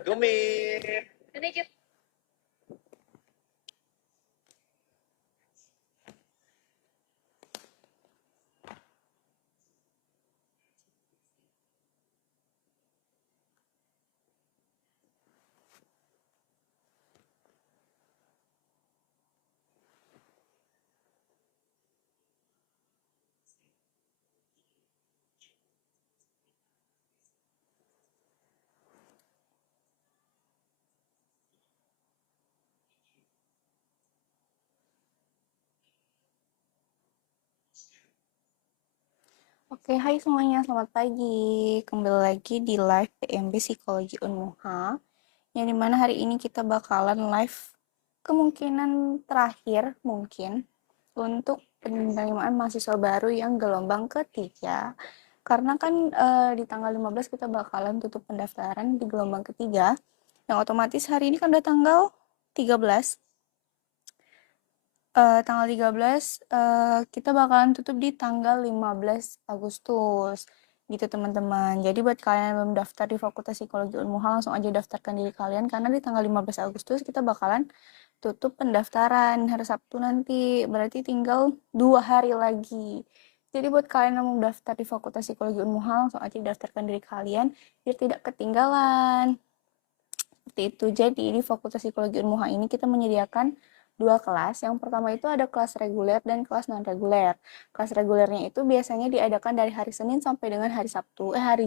Tumit. Sedikit. Oke, hai semuanya, selamat pagi. Kembali lagi di live PMB Psikologi Unmuha, yang dimana hari ini kita bakalan live kemungkinan terakhir mungkin untuk penerimaan mahasiswa baru yang gelombang ketiga. Karena kan di tanggal 15 kita bakalan tutup pendaftaran di gelombang ketiga, yang otomatis hari ini kan udah tanggal 13. Tanggal 13 kita bakalan tutup di tanggal 15 Agustus gitu teman-teman. Jadi buat kalian yang belum daftar di Fakultas Psikologi Unmuha, langsung aja daftarkan diri kalian karena di tanggal 15 Agustus kita bakalan tutup pendaftaran hari Sabtu nanti. Berarti tinggal 2 hari lagi. Jadi buat kalian yang mau daftar di Fakultas Psikologi Unmuha, langsung aja daftarkan diri kalian biar tidak ketinggalan. Seperti itu. Jadi di Fakultas Psikologi Unmuha ini kita menyediakan 2 kelas. Yang pertama itu ada kelas reguler dan kelas non-reguler. Kelas regulernya itu biasanya diadakan dari hari Senin sampai dengan hari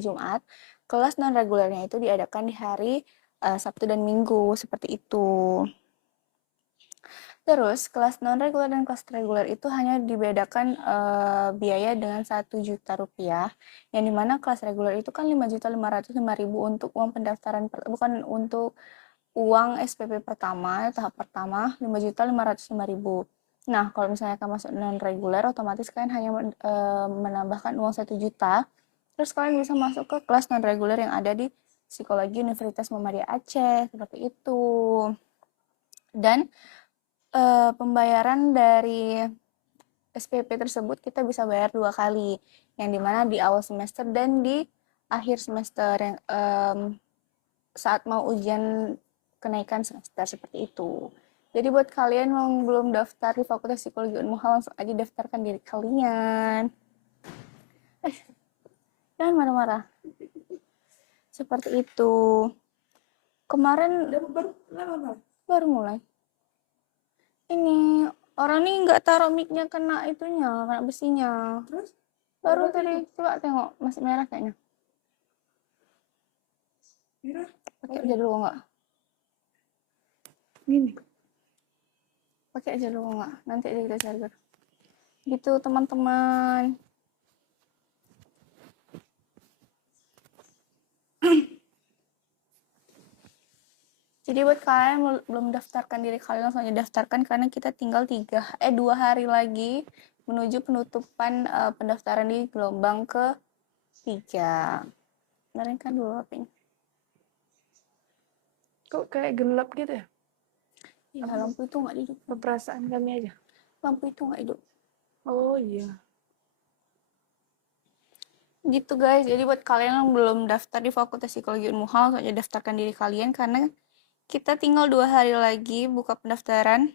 Jumat. Kelas non-regulernya itu diadakan di hari Sabtu dan Minggu, seperti itu. Terus, kelas non-reguler dan kelas reguler itu hanya dibedakan biaya dengan 1 juta rupiah, yang dimana kelas reguler itu kan 5.505.000 untuk uang pendaftaran, bukan untuk uang SPP pertama, tahap pertama 5.505.000. Nah, kalau misalnya kalian masuk non reguler, otomatis kalian hanya menambahkan uang 1 juta. Terus kalian bisa masuk ke kelas non reguler yang ada di Psikologi Universitas Muhammadiyah Aceh, seperti itu. Dan pembayaran dari SPP tersebut kita bisa bayar 2 kali, yang dimana di awal semester dan di akhir semester yang saat mau ujian kenaikan semester, seperti itu. Jadi buat kalian yang belum daftar di Fakultas Psikologi Unmuha, langsung aja daftarkan diri kalian. Jangan marah-marah. Seperti itu. Kemarin baru mulai. Ini orang nih nggak taruh mic-nya kena itunya, kena besinya. Terus? Baru tadi, coba tengok, masih merah kayaknya. Merah? Pakai aja dulu nggak? Gini. Pakai aja dulu nggak? Nanti aja kita charger. Gitu teman-teman. Jadi buat kalian yang belum daftarkan diri kalian, langsung aja daftarkan karena kita tinggal 2 hari lagi menuju penutupan pendaftaran di gelombang ke-3. Nyalakan dulu HP-nya. Kok kayak gelap gitu ya? Ya, lampu itu nggak hidup. Perasaan kami aja. Lampu itu nggak hidup. Oh iya. Gitu guys, jadi buat kalian yang belum daftar di Fakultas Psikologi Unmuha, langsung aja daftarkan diri kalian karena kita tinggal 2 hari lagi buka pendaftaran.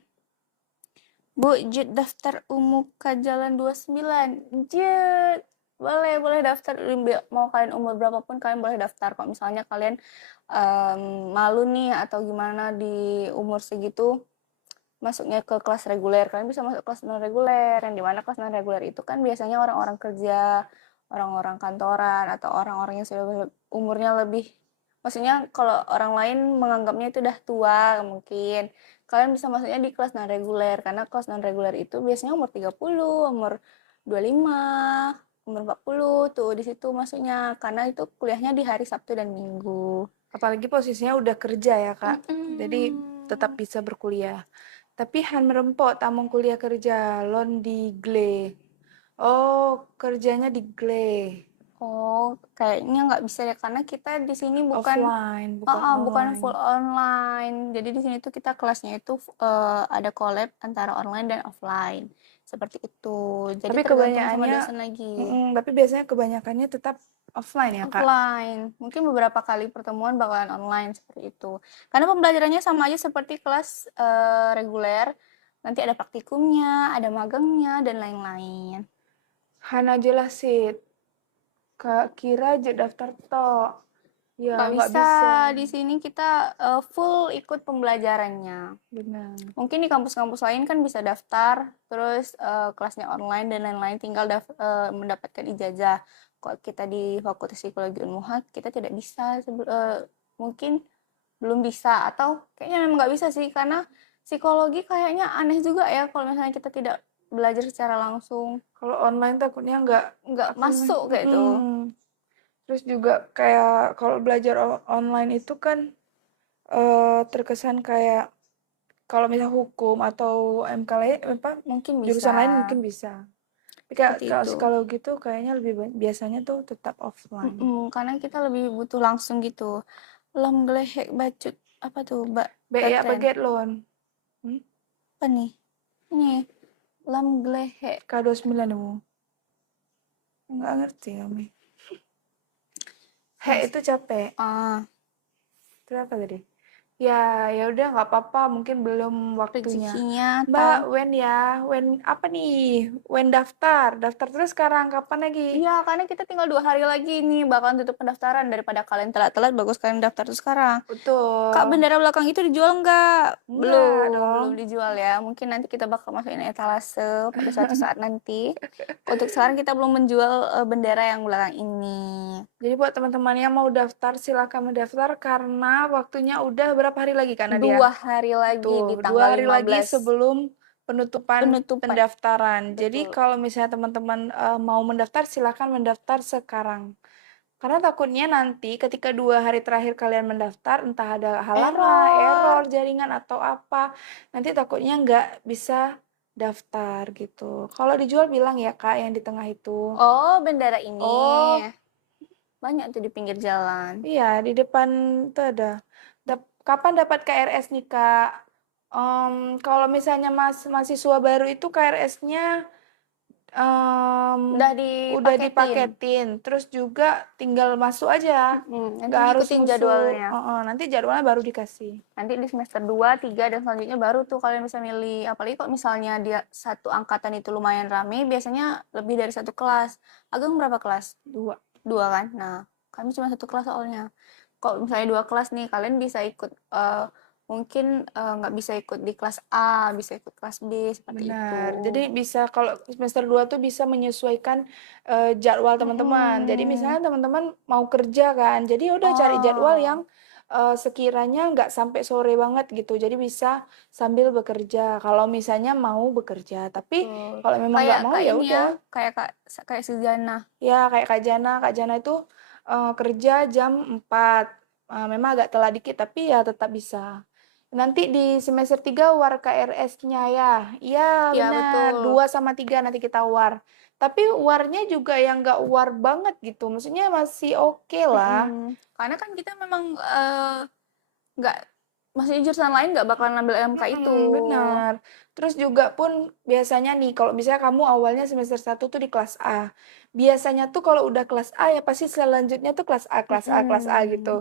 Bu, Jut daftar Umuka Jalan 29. Jut, boleh daftar. Mau kalian umur berapapun kalian boleh daftar. Kok misalnya kalian malu nih atau gimana di umur segitu masuknya ke kelas reguler, kalian bisa masuk kelas non reguler, yang dimana kelas non reguler itu kan biasanya orang-orang kerja, orang-orang kantoran, atau orang-orang yang sudah umurnya lebih, maksudnya kalau orang lain menganggapnya itu udah tua mungkin, kalian bisa masuknya di kelas non reguler, karena kelas non reguler itu biasanya umur 30, umur 25, umur 40 tuh di situ masuknya, karena itu kuliahnya di hari Sabtu dan Minggu. Apalagi posisinya udah kerja ya kak. Jadi tetap bisa berkuliah. Tapi han merempok tamong kuliah kerja lon di GLE. Oh, kerjanya di GLE. Oh, kayaknya nggak bisa ya karena kita di sini bukan Offline, bukan bukan online. full online. Jadi di sini tuh kita kelasnya itu ada collab antara online dan offline. Seperti itu. Jadi Tapi tergantung sama kebanyakannya, dosen lagi. tapi biasanya kebanyakannya tetap offline ya, Kak? Offline. Mungkin beberapa kali pertemuan bakalan online seperti itu. Karena pembelajarannya sama aja seperti kelas reguler. Nanti ada praktikumnya, ada magangnya, dan lain-lain. Hana jelasin, Kak Kira aja daftar tok. Ya, Nggak nggak bisa. bisa. Di sini kita full ikut pembelajarannya. Benar. Mungkin di kampus-kampus lain kan bisa daftar, terus kelasnya online dan lain-lain, tinggal mendapatkan ijazah. Kalau kita di Fakultas Psikologi Unmuha, kita tidak bisa, mungkin belum bisa, atau kayaknya memang nggak bisa sih, karena psikologi kayaknya aneh juga ya kalau misalnya kita tidak belajar secara langsung, Kalau online takutnya nggak nggak apa namanya? masuk kayak itu. Terus juga kayak kalau belajar online itu kan terkesan kayak kalau misal hukum atau MK lain apa Mungkin bisa jurusan lain mungkin bisa. Tapi kayak seperti kalau itu. psikologi tuh kayaknya lebih biasanya tuh tetap offline. Karena kita lebih butuh langsung gitu. Lam gelehek bacut apa tuh, Mbak? BE apa Baten. get loan? Apa nih? Ini lam gelehek. K29 kamu? Nggak ngerti kami. He itu capek. Ah, Itu apa tadi? Ya, ya udah nggak apa-apa, mungkin belum waktunya. rezekinya Mbak, atau when ya? When apa nih? When daftar? Daftar terus sekarang kapan lagi? iya, karena kita tinggal 2 hari lagi nih bakalan tutup pendaftaran. Daripada kalian telat-telat, bagus kalian daftar tuh sekarang. Kak, Betul. bendera belakang itu dijual nggak? Enggak Belum dong. dijual ya. Mungkin nanti kita bakal masukin etalase pada suatu saat nanti. Untuk sekarang kita belum menjual bendera yang belakang ini. Jadi buat teman-teman yang mau daftar silakan mendaftar karena waktunya udah berapa hari lagi kan 2 Nadia? hari lagi di Tuh, tanggal 2 hari lagi 15 sebelum penutupan penutupan. pendaftaran. Jadi Betul. kalau misalnya teman-teman mau mendaftar silakan mendaftar sekarang. Karena takutnya nanti ketika 2 hari terakhir kalian mendaftar, entah ada halangan, error jaringan atau apa, nanti takutnya nggak bisa daftar gitu. Kalau dijual bilang ya Kak yang di tengah itu. Oh, bendera ini. Oh, Banyak tuh di pinggir jalan. iya di depan tuh ada. Kapan dapat KRS nih Kak? Kalau misalnya mahasiswa baru itu KRS-nya Udah udah dipaketin. dipaketin, terus juga tinggal masuk aja, Nanti nggak harus ngikutin ngusul, jadwalnya. nanti jadwalnya baru dikasih. Nanti di semester 2, 3, dan selanjutnya baru tuh kalian bisa milih. Apalagi kalau misalnya dia satu angkatan itu lumayan rame, biasanya lebih dari satu kelas. Ageng berapa kelas? 2. 2 kan? Nah, kami cuma satu kelas soalnya. Kalau misalnya 2 kelas nih, kalian bisa ikut, mungkin nggak bisa ikut di kelas A, bisa ikut kelas B, seperti itu. Benar. Jadi bisa kalau semester 2 tuh bisa menyesuaikan jadwal teman-teman. Jadi misalnya teman-teman mau kerja kan, jadi udah cari jadwal Oh, yang sekiranya nggak sampai sore banget gitu. Jadi bisa sambil bekerja. Kalau misalnya mau bekerja, tapi betul. kalau memang Kayak nggak mau Kak ya ini ya, udah. kayak Suzana. Ya kayak Kak Jana. Kak Jana itu kerja jam 4. Memang agak telat dikit, tapi ya tetap bisa. Nanti di semester 3 war KRS-nya ya. Iya Ya, benar, betul. 2 sama 3 nanti kita war. Tapi warnya juga yang nggak war banget gitu. Maksudnya masih oke lah. Karena kan kita memang nggak, maksudnya jurusan lain nggak bakalan ambil MK itu. Benar. Terus juga pun biasanya nih kalau misalnya kamu awalnya semester 1 tuh di kelas A. Biasanya tuh kalau udah kelas A ya pasti selanjutnya tuh kelas A, kelas A, kelas A Mm-mm. gitu.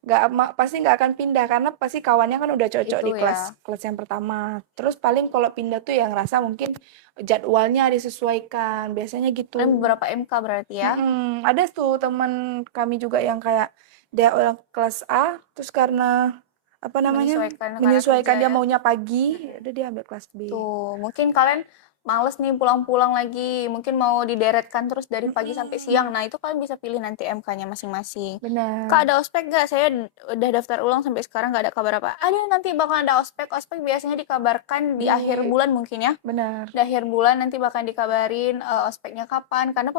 Nggak pasti nggak akan pindah karena pasti kawannya kan udah cocok Itu di ya. kelas kelas yang pertama. Terus paling kalau pindah tuh yang ngerasa mungkin jadwalnya disesuaikan. Biasanya Kalian gitu. beberapa MK berarti ya. Ada tuh teman kami juga yang kayak dia orang kelas A terus karena apa namanya Menyesuaikan karena kerja menyesuaikan dia ya. maunya pagi, ya udah dia ambil kelas B. Tuh, mungkin kalian males nih pulang-pulang lagi. Mungkin mau dideretkan terus dari pagi sampai siang. Nah, itu kalian bisa pilih nanti MK-nya masing-masing. Kak, Benar, ada ospek nggak? Saya udah daftar ulang sampai sekarang nggak ada kabar apa. Ada, nanti bakal ada ospek. Ospek biasanya dikabarkan di di akhir bulan mungkin ya. benar. Di akhir bulan nanti bakal dikabarin ospeknya kapan. Karena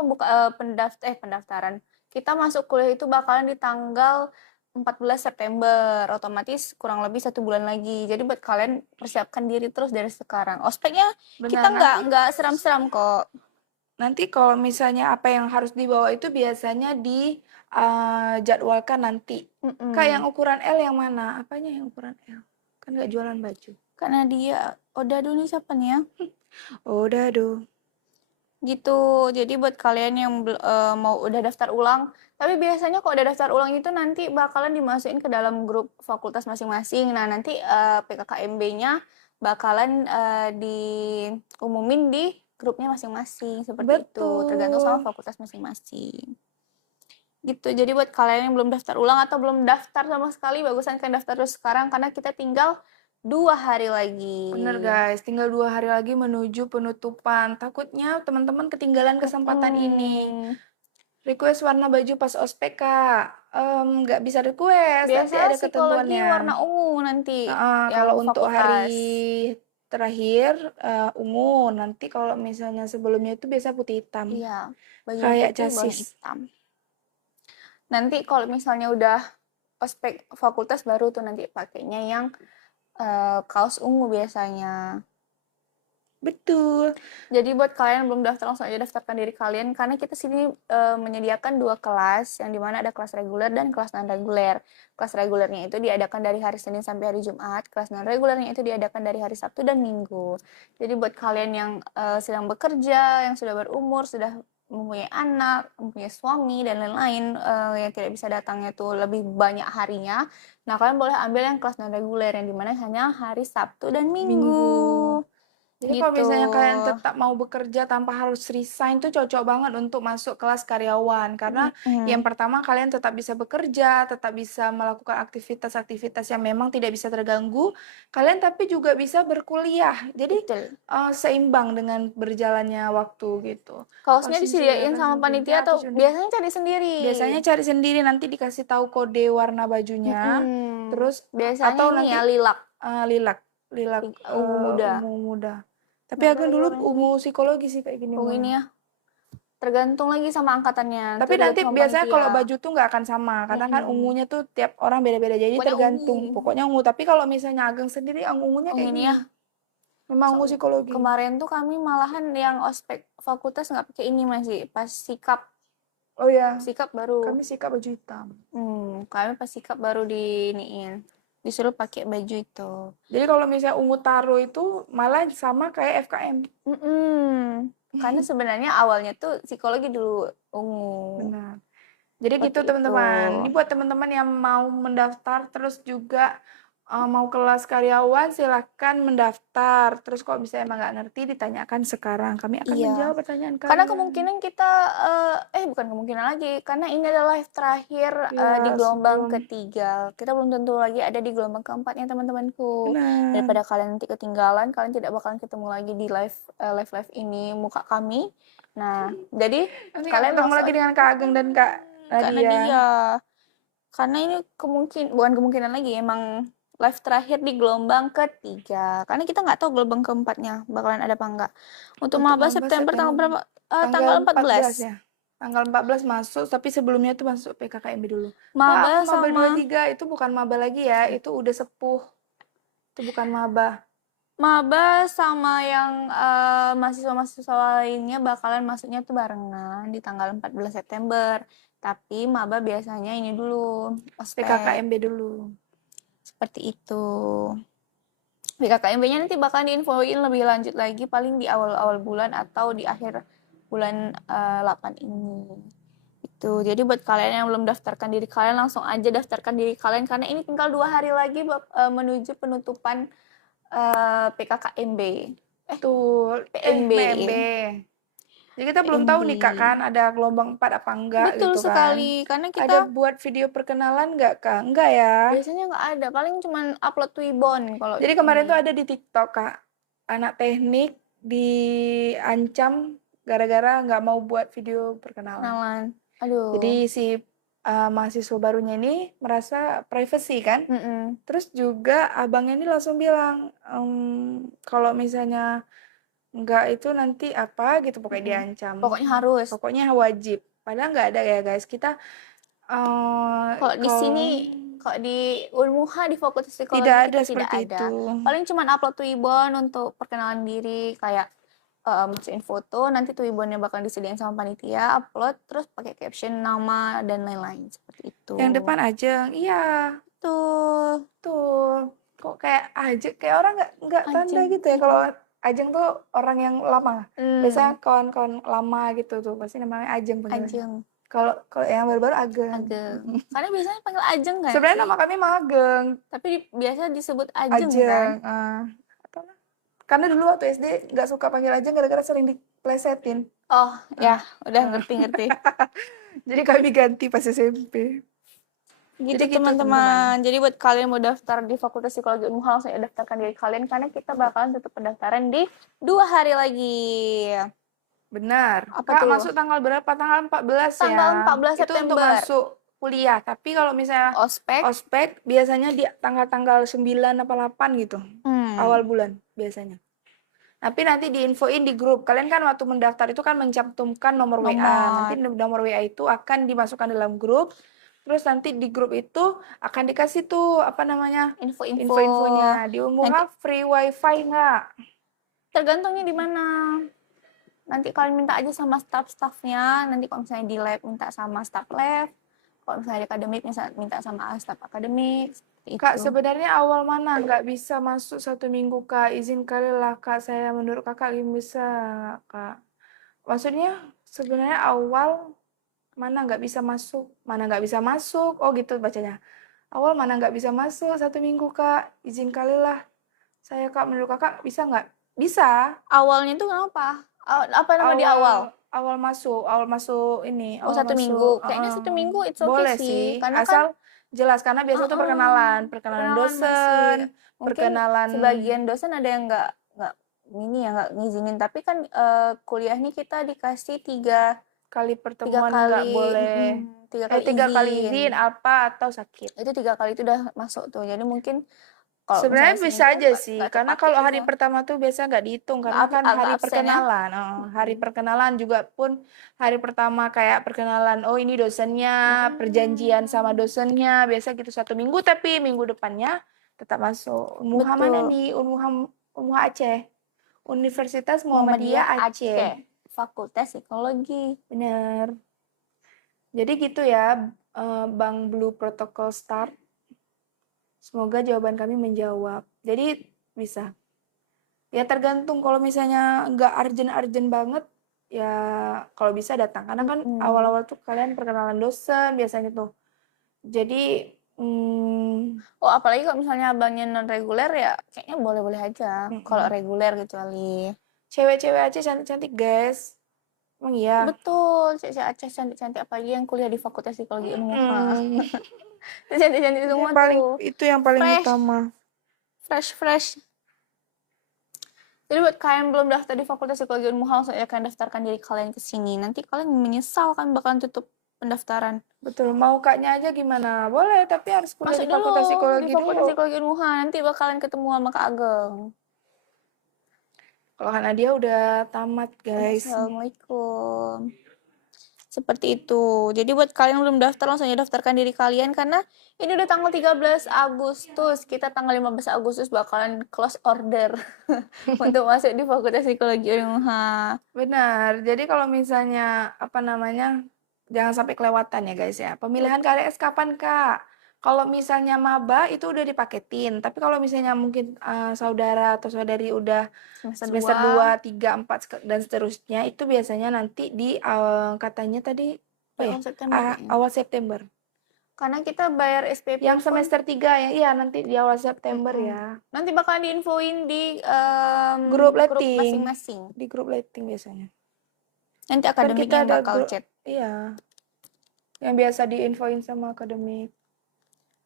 pendaftaran. Kita masuk kuliah itu bakalan di tanggal 14 September, otomatis kurang lebih 1 bulan lagi. Jadi buat kalian persiapkan diri terus dari sekarang. Ospeknya kita Benar. nggak seram-seram kok. Nanti kalau misalnya apa yang harus dibawa itu biasanya dijadwalkan nanti. Kak, yang ukuran L yang mana? Apanya yang ukuran L? Kan nggak jualan baju. karena dia Odado nih siapa nih ya? Udah aduh. Gitu. Jadi buat kalian yang mau udah daftar ulang, tapi biasanya kalau udah daftar ulang itu nanti bakalan dimasukin ke dalam grup fakultas masing-masing. Nah, nanti PKKMB-nya bakalan diumumin di grupnya masing-masing seperti itu, tergantung sama Betul. fakultas masing-masing. Gitu. Jadi buat kalian yang belum daftar ulang atau belum daftar sama sekali, bagusan kalian daftar terus sekarang karena kita tinggal 2 hari lagi. Bener guys, tinggal 2 hari lagi menuju penutupan. Takutnya teman-teman ketinggalan kesempatan ini. Mm-mm. Request warna baju pas ospek kak, nggak bisa request, nanti Biasa ada psikologi ketentuannya. warna ungu nanti Kalau yang untuk hari fakultas. terakhir ungu, nanti kalau misalnya sebelumnya itu biasa putih hitam, Iya, bajunya kayak putih, bawahnya chassis. hitam. Nanti kalau misalnya udah ospek fakultas baru tuh nanti pakainya yang kaos ungu biasanya. Betul. Jadi buat kalian yang belum daftar langsung aja daftarkan diri kalian karena kita sini menyediakan 2 kelas yang dimana ada kelas reguler dan kelas non reguler. Kelas regulernya itu diadakan dari hari Senin sampai hari Jumat, kelas non regulernya itu diadakan dari hari Sabtu dan Minggu. Jadi buat kalian yang sedang bekerja, yang sudah berumur, sudah mempunyai anak, mempunyai suami dan lain-lain yang tidak bisa datangnya tuh lebih banyak harinya. Nah, kalian boleh ambil yang kelas non reguler yang dimana hanya hari Sabtu dan Minggu. Minggu. Jadi kalau Gitu. misalnya kalian tetap mau bekerja tanpa harus resign tuh cocok banget untuk masuk kelas karyawan. Karena yang Mm-mm. pertama kalian tetap bisa bekerja, tetap bisa melakukan aktivitas-aktivitas yang memang tidak bisa terganggu. Kalian tapi juga bisa berkuliah. Jadi Betul. seimbang dengan berjalannya waktu gitu. Kalau Kaosnya misalnya disediain sama panitia atau atau biasanya cari sendiri? biasanya cari sendiri, nanti dikasih tahu kode warna bajunya, Mm-mm. terus Biasanya atau ini ya nanti lilac, lilac, lilac ungu muda. ungu muda. Tapi Kenapa Ageng lagi dulu warnanya? ungu psikologi sih kayak gini Ungu ini mah. ya. Tergantung lagi sama angkatannya. Itu Tapi nanti tergantung sama biasanya kalau panitia. baju tuh nggak akan sama, karena kan Mm-mm. ungunya tuh tiap orang beda-beda, jadi Pokoknya tergantung. ungu. Pokoknya ungu. Tapi kalau misalnya Ageng sendiri, ungunya Ungu kayak ini ya. gini. Memang ungu psikologi. Kemarin tuh kami malahan yang ospek fakultas nggak pakai ini masih. Pas sikap, Oh ya, sikap baru. kami sikap baju hitam. Kami pas sikap baru diniin. Disuruh pakai baju itu. Jadi kalau misalnya ungu taro itu malah sama kayak FKM. Karena sebenarnya awalnya tuh psikologi dulu ungu. Benar. Jadi Seperti gitu itu. teman-teman. Ini buat teman-teman yang mau mendaftar terus juga mau kelas karyawan silahkan mendaftar. Terus kalau misalnya emang nggak ngerti ditanyakan sekarang. Kami akan Iya. menjawab pertanyaan Karena kalian. kemungkinan kita bukan kemungkinan lagi, karena ini adalah live terakhir di Ya, gelombang sebelum ketiga. Kita belum tentu lagi ada di gelombang keempatnya teman-temanku. benar. Daripada kalian nanti ketinggalan, kalian tidak bakalan ketemu lagi di live ini muka kami. Nah, jadi Nanti nggak kalian ketemu langsung lagi dengan Kak Ageng dan Kak Kak Nadia. Nadia. Karena ini bukan kemungkinan lagi, emang live terakhir di gelombang ketiga. Karena kita nggak tahu gelombang keempatnya bakalan ada apa enggak. Untuk maba September tanggal berapa? Tanggal 14. ya. Tanggal 14 masuk, tapi sebelumnya tuh masuk PKKMB dulu. Maba Pak, maba sama 23 itu bukan maba lagi ya, itu udah sepuh. Itu bukan maba. yang mahasiswa-mahasiswa lainnya bakalan masuknya tuh barengan di tanggal 14 September. Tapi maba biasanya ini dulu, ospek. PKKMB dulu. Seperti itu. BKKMB-nya nanti bakal diinfoin lebih lanjut lagi paling di awal-awal bulan atau di akhir bulan 8 ini. Itu. Jadi buat kalian yang belum daftarkan diri kalian langsung aja daftarkan diri kalian karena ini tinggal 2 hari lagi menuju penutupan PKKMB. Betul. PMB. PMB. Jadi kita belum tahu nih Kak kan ada gelombang 4 apa enggak Betul gitu kan. sekali karena Ada kita buat video perkenalan enggak Kak? Enggak ya. biasanya nggak ada, paling cuman upload Twibbon kalau Jadi kemarin ini. tuh ada di TikTok Kak. Anak teknik diancam gara-gara nggak mau buat video perkenalan. Kenalan. Aduh. Jadi si mahasiswa barunya ini merasa privacy kan. Mm-mm. Terus juga abangnya ini langsung bilang kalau misalnya enggak itu nanti apa gitu pokoknya diancam. Pokoknya harus. Pokoknya wajib. Padahal nggak ada ya guys. Kita Kalau di sini, kalau di Unmuha di Fakultas Psikologi tidak ada kita tidak seperti ada. itu. Paling cuma upload Twibbon untuk perkenalan diri kayak masukin foto, nanti Twibbonnya bakal disediain sama panitia, upload terus pakai caption nama dan lain-lain seperti itu. Yang depan aja. Iya, Tuh. tuh. Kok kayak Ajeng, kayak orang nggak tanda Ajeng. gitu ya. Kalau Ajeng tuh orang yang lama. Biasanya Hmm, kawan-kawan lama gitu tuh pasti namanya Ajeng panggilannya. Ajeng. Kalau kalau yang baru-baru Ageng. Ageng. Karena biasanya panggil Ajeng nggak Sebenarnya sih? nama kami Mageng, Tapi biasa disebut Ajeng kan? Ajeng. Atau karena dulu waktu SD nggak suka panggil Ajeng gara-gara sering diplesetin. Oh ya, Ah, udah ah. ngerti-ngerti. Jadi kami ganti pas SMP. Gitu Jadi gitu teman-teman. teman-teman. Jadi buat kalian mau daftar di Fakultas Psikologi Unmuha, langsung ya daftarkan diri kalian karena kita bakalan tutup pendaftaran di 2 hari lagi. Benar. Apa Kak, tuh? masuk tanggal berapa? Tanggal 14 Tanggal ya. 14 Itu untuk September. masuk kuliah. Tapi kalau misalnya Ospek. ospek biasanya di tanggal-tanggal 9 apa 8 gitu. Awal bulan biasanya. Tapi nanti diinfoin di grup. Kalian kan waktu mendaftar itu kan mencantumkan nomor WA. Nanti Nomor nomor WA itu akan dimasukkan dalam grup. Terus nanti di grup itu akan dikasih tuh apa namanya? info-info. Info-infonya. Di Nanti Unmuha free wifi nggak? tergantungnya di mana. Nanti kalian minta aja sama staff-staffnya. Nanti kalau misalnya di lab minta sama staff lab. Kalau misalnya di akademik minta sama staff akademik. Kak, Itu. sebenarnya awal mana nggak bisa masuk 1 minggu, Kak? Izin kali lah, Kak. Saya menurut Kakak bisa, Kak. Maksudnya sebenarnya awal mana nggak bisa masuk, mana nggak bisa masuk. Oh gitu bacanya. Awal mana nggak bisa masuk 1 minggu, Kak. Izin kali lah. Saya, Kak, menurut Kakak bisa nggak? Bisa. Awalnya itu kenapa? Apa nama di Awal awal? awal masuk ini, Oh, awal 1 minggu. masuk. Kayaknya 1 minggu it's okay Boleh sih. sih, Karena kan asal jelas karena biasa tuh perkenalan perkenalan masih. dosen, Mungkin perkenalan sebagian dosen ada yang nggak ini ya nggak ngizinin. Tapi kan kuliah ini kita dikasih kali tiga pertemuan nggak kali boleh. 3 kali 3 kali izin. izin apa atau sakit. Itu 3 kali itu udah masuk tuh. Jadi mungkin kalau Sebenarnya misalnya bisa seminggu aja sih, nggak karena terpakai kalau hari aja. pertama tuh biasa nggak dihitung, karena kan Nggak hari absen ya. perkenalan. Hari perkenalan juga pun hari pertama kayak perkenalan, oh ini dosennya, perjanjian sama dosennya, biasa gitu 1 minggu, tapi minggu depannya tetap masuk. Unmuha mana Betul. nih? Unmuha Aceh. Universitas Muhammadiyah Muhammadiyah Aceh. Aceh. Fakultas Psikologi. Bener. Jadi gitu ya, Bang Blue Protocol Start. Semoga jawaban kami menjawab. Jadi bisa. Ya tergantung kalau misalnya nggak urgent-urgent banget, ya kalau bisa datang. Karena kan awal-awal tuh kalian perkenalan dosen biasanya tuh. Jadi Oh, apalagi kalau misalnya abangnya non reguler ya kayaknya boleh-boleh aja. Kalau reguler kecuali. cewek-cewek aja cantik-cantik guys. Emang iya. Betul, Cek Aceh cantik-cantik apalagi yang kuliah di Fakultas Psikologi Unmuha. Mm, Itu cantik-cantik itu semua yang paling tuh. itu yang paling Fresh, utama. fresh, fresh. Jadi buat kalian yang belum daftar di Fakultas Psikologi Unmuha, langsung ya kalian daftarkan diri kalian ke sini. Nanti kalian menyesal kan bakalan tutup pendaftaran. Betul. Mau kaknya aja gimana? Boleh, tapi harus kuliah Masuk di dulu Fakultas di Psikologi Fakultas dulu. Psikologi Unmuha, nanti bakalan ketemu sama Kak Ageng. Kalau Kak Nadia udah tamat, guys. Assalamualaikum. Seperti itu. Jadi buat kalian yang belum daftar, langsung aja daftarkan diri kalian karena ini udah tanggal 13 Agustus. Kita tanggal 15 Agustus bakalan close order untuk masuk di Fakultas Psikologi Unmuha. Benar. Jadi kalau misalnya apa namanya, jangan sampai kelewatan ya guys ya. Pemilihan KRS kapan Kak? Kalau misalnya maba itu udah dipaketin, tapi kalau misalnya mungkin saudara atau saudari udah semester 2, 3, 4 dan seterusnya itu biasanya nanti di katanya tadi apa ya? Awal September kayaknya. Awal September. Karena kita bayar SPP Yang pun semester 3 ya, iya nanti di awal September ya. nanti bakalan diinfoin di Grup grup letting. masing-masing. Di grup letting biasanya. Nanti Kan akademik kita yang ada bakal grup, chat. iya. Yang biasa diinfoin sama akademik.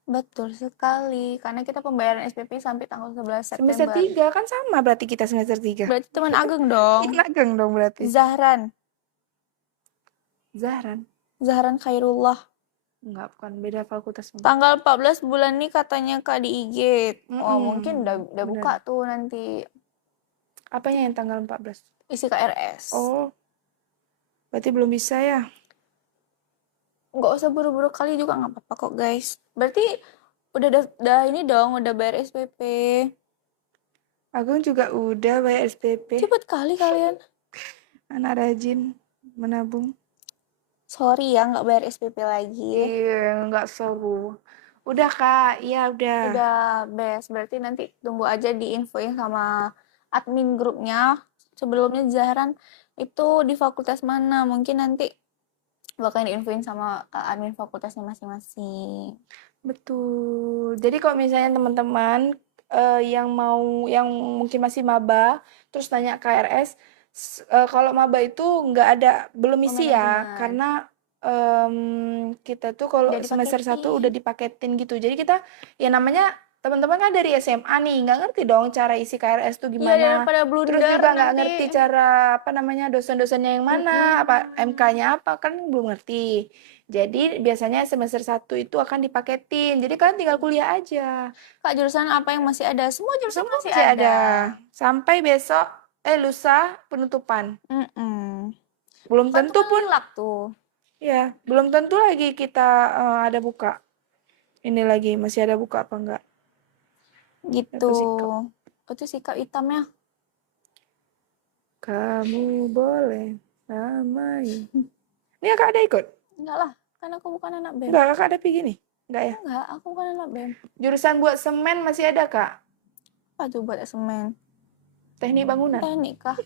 Betul sekali, karena kita pembayaran SPP sampai tanggal 11 Semester September. 3 kan sama berarti kita semester 3. Berarti teman Ageng dong. Ageng dong berarti. Zahran Zahran. Khairullah. Enggak, bukan beda fakultas. Tanggal 14 bulan ini katanya Kak di IG. Oh, Mm-mm, mungkin udah benar. buka tuh nanti Apanya yang tanggal 14? isi KRS. Oh. Berarti belum bisa ya? Nggak usah buru-buru kali juga nggak apa-apa kok guys. Berarti udah ini dong, udah bayar SPP. Agung juga udah bayar SPP. Cepet kali kalian. Anak rajin menabung. Sorry ya nggak bayar SPP lagi. Iya, nggak seru. Udah Kak, iya udah. Udah best. Berarti nanti tunggu aja diinfoin sama admin grupnya. Sebelumnya Zahran itu di fakultas mana? Mungkin nanti bakal diinfoin sama admin fakultasnya masing-masing. Betul. Jadi kalau misalnya teman-teman yang mungkin masih maba, terus tanya KRS, kalau maba itu nggak ada, belum Oh, isi ya, manajemen. karena kita tuh kalau Udah semester 1 udah dipaketin. dipaketin gitu. Jadi kita, ya namanya teman-teman kan dari SMA nih, nggak ngerti dong cara isi KRS tuh Iya, gimana. daripada Terus blunder juga nggak nanti. ngerti cara apa namanya dosen-dosennya yang mana, apa Mm-mm. MK-nya apa kan belum ngerti. Jadi biasanya semester 1 itu akan dipaketin. Jadi kalian tinggal kuliah aja. Kak, jurusan apa yang masih ada? Semua jurusan Semua masih masih ada. ada. Sampai besok lusa penutupan. Mm-mm. Belum Kan tuh tentu kan pun lilak tuh. ya, belum tentu lagi kita ada buka. Ini lagi masih ada buka apa enggak? Gitu. Apa sikap? Itu sikap hitamnya. Kamu boleh namai. Ini kakak ada ikut? Enggak lah, kan aku bukan anak BEM. Enggak, kakak ada pergi nih? Enggak ya? Enggak, aku bukan anak BEM. Jurusan buat semen masih ada kak? Apa tuh buat semen? Teknik bangunan. Teknik kah?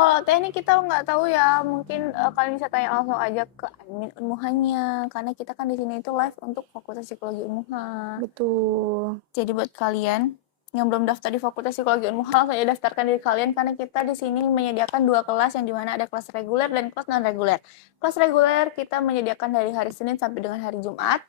Kalau teknik kita nggak tahu ya, mungkin kalian bisa tanya langsung aja ke admin Unmuhannya, karena kita kan di sini itu live untuk Fakultas Psikologi Unmuha. Betul. Jadi buat kalian yang belum daftar di Fakultas Psikologi Unmuha, langsung aja daftarkan diri kalian karena kita di sini menyediakan 2 kelas yang dimana ada kelas reguler dan kelas non reguler. Kelas reguler kita menyediakan dari hari Senin sampai dengan hari Jumat.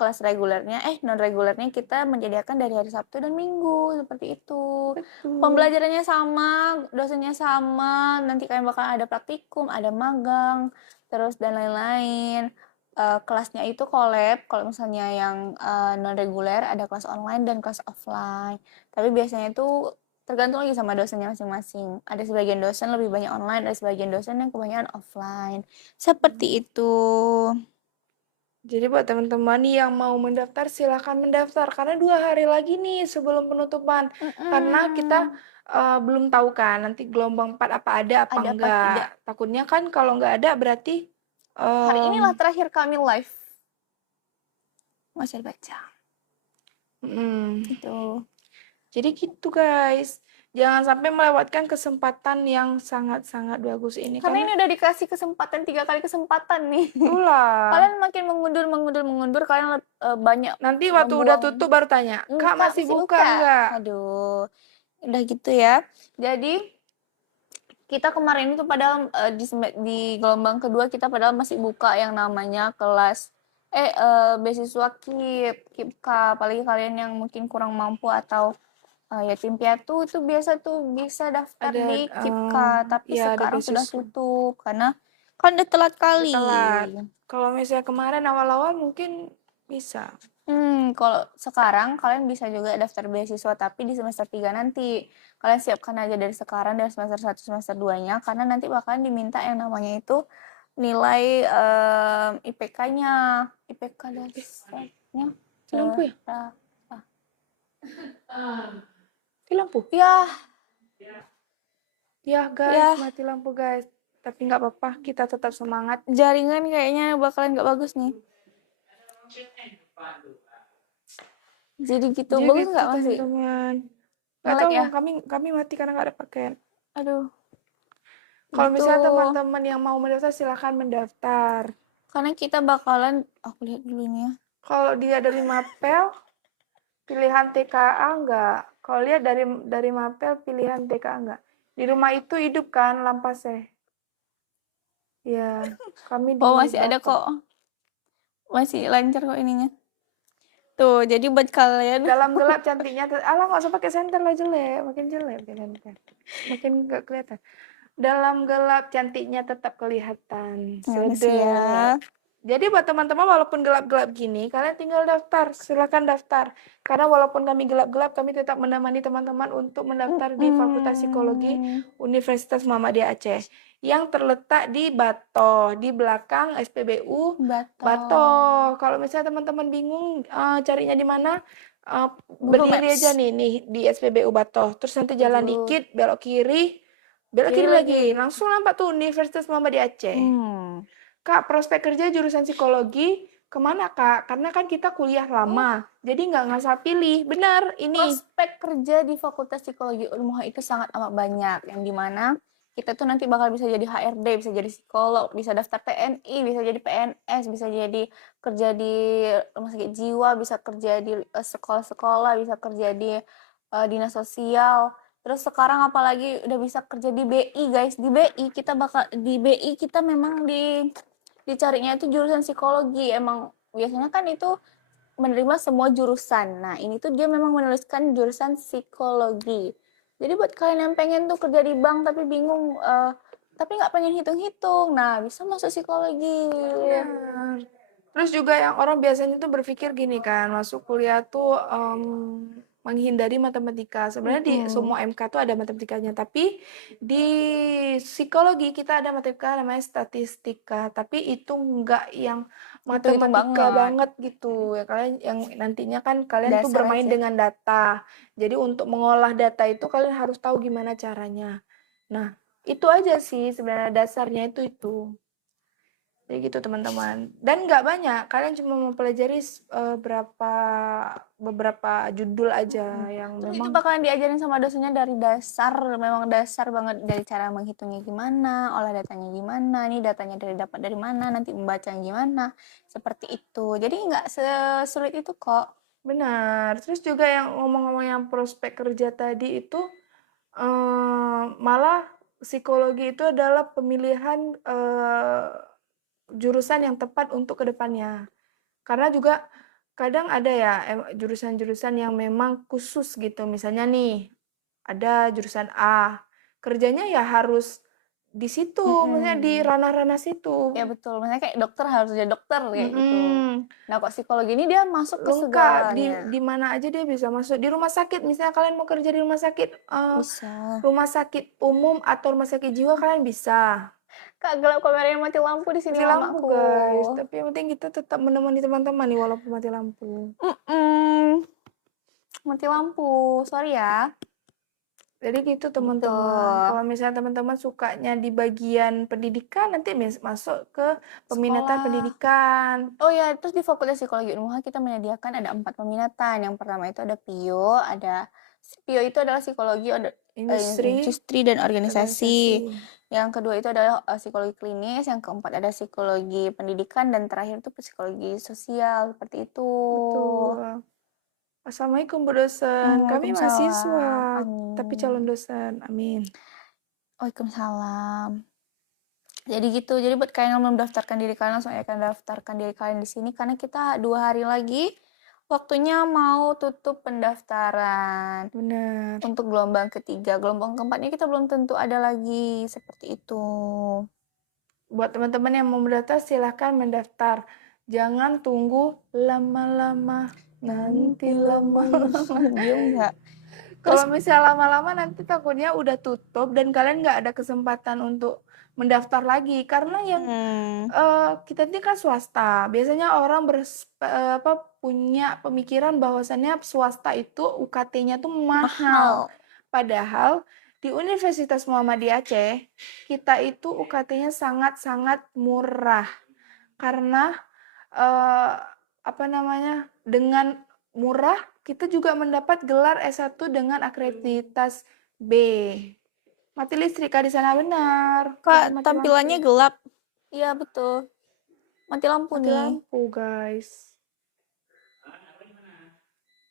Kelas regulernya non regulernya kita menyediakan dari hari Sabtu dan Minggu, seperti itu. Betul. Pembelajarannya sama, dosennya sama, nanti kalian bakal ada praktikum, ada magang, terus dan lain-lain. Kelasnya itu collab, kalau misalnya yang non reguler ada kelas online dan kelas offline. Tapi biasanya itu tergantung lagi sama dosennya masing-masing. Ada sebagian dosen lebih banyak online, ada sebagian dosen yang kebanyakan offline. Seperti itu. Jadi buat teman-teman yang mau mendaftar silahkan mendaftar karena 2 hari lagi nih sebelum penutupan. Karena kita belum tahu kan nanti gelombang 4 apa ada apa Ada apa enggak. tidak? Takutnya kan kalau nggak ada berarti Hari inilah terakhir kami live. Masih baca. Itu. Jadi gitu guys. Jangan sampai melewatkan kesempatan yang sangat-sangat bagus ini Karena ini karena udah dikasih kesempatan 3 kali kesempatan nih. itulah. Kalian makin mengundur, kalian banyak Nanti waktu udah tutup baru tanya, Kak Kak, masih masih buka buka. enggak? Aduh. Udah gitu ya. Jadi kita kemarin itu padahal di gelombang kedua kita padahal masih buka yang namanya kelas beasiswa KIP K, apalagi kalian yang mungkin kurang mampu atau yatim piatu itu biasa tuh bisa daftar Ada di KIP K, tapi ya ada sekarang sudah beasiswa. tutup karena kan udah telat kali. Telat. Kalau misalnya kemarin awal-awal mungkin bisa. Kalau sekarang kalian bisa juga daftar beasiswa tapi di semester 3 nanti. Kalian siapkan aja dari sekarang dari semester 1 semester 2-nya karena nanti bakalan diminta yang namanya itu nilai IPK-nya. IPK dasarnya Di lampu ya? berapa? Di lampu. Ya, Ya guys, ya mati lampu guys. Tapi nggak apa-apa, kita tetap semangat. jaringan kayaknya bakalan nggak bagus nih. Jadi gitu, Jadi bagus gitu nggak masih? teman-teman. Nggak Nge-lag tahu, ya? kami mati karena nggak ada pakaian. Aduh, Kalau gitu. misalnya teman-teman yang mau mendaftar silahkan mendaftar. Karena kita bakalan, aku lihat dulu nih ya. Kalau dia dari Mapel, pilihan TKA enggak. Kalau lihat dari Mapel, pilihan TKA enggak. Di rumah itu hidup kan Lampaseh. Ya, kami di Oh, masih ada Batok. kok. Masih lancar kok ininya. Tuh, jadi buat kalian Dalam gelap cantiknya, alah nggak usah pakai senter lah, jelek, makin jelek, makin nggak kelihatan. Dalam gelap cantiknya tetap kelihatan. siap. Jadi buat teman-teman walaupun gelap-gelap gini, kalian tinggal daftar, silakan daftar. Karena walaupun kami gelap-gelap, kami tetap menemani teman-teman untuk mendaftar di Fakultas Psikologi Universitas Muhammadiyah Aceh yang terletak di Bato, di belakang SPBU Bato. Kalau misalnya teman-teman bingung carinya di mana, berdiri aja nih di SPBU Bato. Terus nanti jalan dikit, belok kiri lagi. Langsung nampak tuh Universitas Muhammadiyah Aceh. Kak, prospek kerja jurusan psikologi Kemana, Kak? Karena kan kita kuliah lama, jadi nggak ngasal pilih. Benar, ini. Prospek kerja di Fakultas Psikologi Unmuha itu sangat amat banyak, yang dimana kita tuh nanti bakal bisa jadi HRD, bisa jadi psikolog, bisa daftar TNI, bisa jadi PNS, bisa jadi kerja di rumah sakit jiwa, bisa kerja di sekolah-sekolah, bisa kerja di dinas sosial. Terus sekarang apalagi udah bisa kerja di BI, guys. Di BI kita memang dicarinya itu jurusan psikologi. Emang biasanya kan itu menerima semua jurusan. Nah, ini tuh dia memang menuliskan jurusan psikologi. Jadi buat kalian yang pengen tuh kerja di bank tapi bingung, tapi nggak pengen hitung-hitung, nah bisa masuk psikologi. Benar. Terus juga yang orang biasanya tuh berpikir gini kan, masuk kuliah tuh menghindari matematika. Sebenarnya di semua MK tuh ada matematikanya, tapi di psikologi kita ada matematika namanya statistika, tapi itu enggak yang Hitung-hitung matematika banget. banget gitu. Ya kalian yang nantinya kan kalian tuh Dasar bermain aja. dengan data. Jadi untuk mengolah data itu kalian harus tahu gimana caranya. Nah, itu aja sih sebenarnya dasarnya itu. Jadi gitu teman-teman. Dan nggak banyak, kalian cuma mempelajari beberapa judul aja yang Terus itu memang bakalan diajarin sama dosennya dari dasar, memang dasar banget dari cara menghitungnya gimana, olah datanya gimana, nih datanya dapat dari mana, nanti membacanya gimana, seperti itu. Jadi nggak sesulit itu kok. benar. Terus juga yang ngomong-ngomong yang prospek kerja tadi itu malah psikologi itu adalah pemilihan jurusan yang tepat untuk kedepannya. Karena juga kadang ada ya jurusan-jurusan yang memang khusus gitu. Misalnya nih, ada jurusan A, kerjanya ya harus di situ, maksudnya di ranah-ranah situ. Ya betul, misalnya kayak dokter harus jadi dokter kayak gitu. Mm-mm. Nah kok psikologi ini dia masuk ke Lengkap segalanya. di mana aja dia bisa masuk. Di rumah sakit, misalnya kalian mau kerja di Bisa. rumah sakit umum atau rumah sakit jiwa kalian bisa. Kak gelap kameranya mati lampu di sini Mati lampu mamaku. guys, tapi yang penting kita tetap menemani teman-teman nih walaupun mati lampu. Mati lampu, sorry ya. Jadi gitu Gitu. teman-teman. Kalau misalnya teman-teman sukanya di bagian pendidikan, nanti masuk ke peminatan Sekolah. pendidikan, Oh ya, terus di Fakultas Psikologi Unmuha kita menyediakan ada 4 peminatan. Yang pertama itu ada PIO, PIO itu adalah psikologi industri, industri dan organisasi. organisasi. Yang kedua itu adalah psikologi klinis, yang keempat ada psikologi pendidikan, dan terakhir itu psikologi sosial, seperti itu. Betul. Assalamualaikum Bu dosen. Kami Waalaikumsalam. mahasiswa, tapi calon Amin. dosen. Amin. Waalaikumsalam. Jadi gitu. Jadi buat kalian yang belum mendaftarkan diri kalian, langsung akan daftarkan diri kalian di sini karena kita 2 hari lagi waktunya mau tutup pendaftaran Benar. untuk gelombang ketiga. Gelombang keempatnya kita belum tentu ada lagi, seperti itu. Buat teman-teman yang mau mendaftar, silahkan mendaftar. Jangan tunggu lama-lama. Nanti lama. Diem nggak? Terus Kalau misalnya lama-lama nanti takutnya udah tutup dan kalian nggak ada kesempatan untuk mendaftar lagi. Karena yang kita ini kan swasta. Biasanya orang punya pemikiran bahwasannya swasta itu UKT-nya tuh mahal. mahal. Padahal di Universitas Muhammadiyah Aceh, kita itu UKT-nya sangat-sangat murah. Karena eh, apa namanya? Dengan murah kita juga mendapat gelar S1 dengan akreditas B. Mati listrik Kak di sana benar. Lagi Kak, mati tampilannya lampu. gelap. Iya, betul. Mati lampu Mati nih. lampu, guys.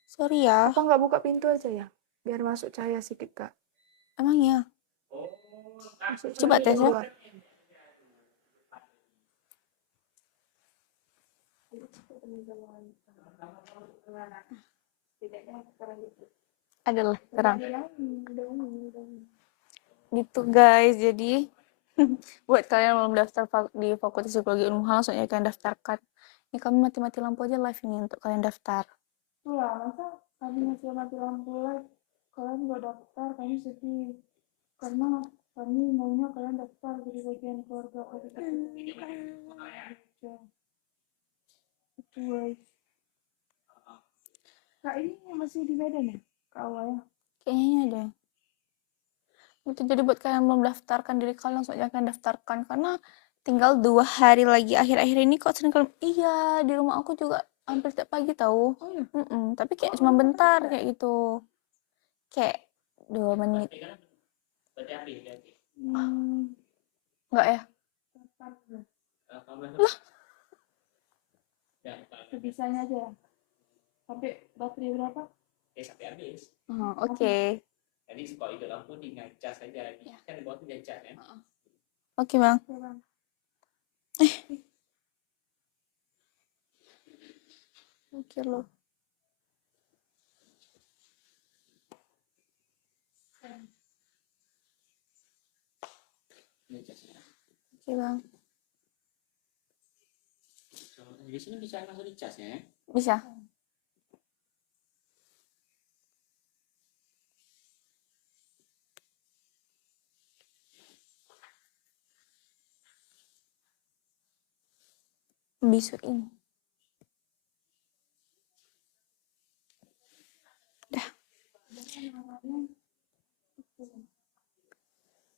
Sorry ya. Apa nggak buka pintu aja ya? Biar masuk cahaya sedikit, Kak. Emang ya? Masuk Coba cahaya tes dari ya. luar. Adalah terang. Gitu guys, jadi buat kalian yang belum daftar di Fakultas Psikologi Unmuha, langsung aja kalian daftarkan. Ini kami mati-mati lampu aja live ini untuk kalian daftar. Wah, masa kami masih mati lampu live? Kalian nggak daftar, kami sedih. Karena kami maunya kalian daftar jadi bagian keluarga kami. Itu guys. Kak ini masih di Medan ya? Kak awalnya. Kayaknya ada. Itu jadi buat kalian yang belum daftarkan diri kalian, langsung aja kalian daftarkan karena tinggal 2 hari lagi. Akhir-akhir ini kok sering iya, di rumah aku juga hampir tiap pagi tahu. Oh iya. Tapi kayak cuma bentar kayak gitu. Kayak 2 menit. Enggak ya? Lah, Sebisanya aja ya. Sampai baterai berapa? Sampai habis. oke. Jadi kalau itu lampu tinggal cas aja. Kan di bawah itu dia cas ya. Oke, Bang. Oke, Bang. Oke loh. Ini casnya. Oke, Bang. Di sini bisa langsung dicas ya. Bisa. Bisu ini. Dah.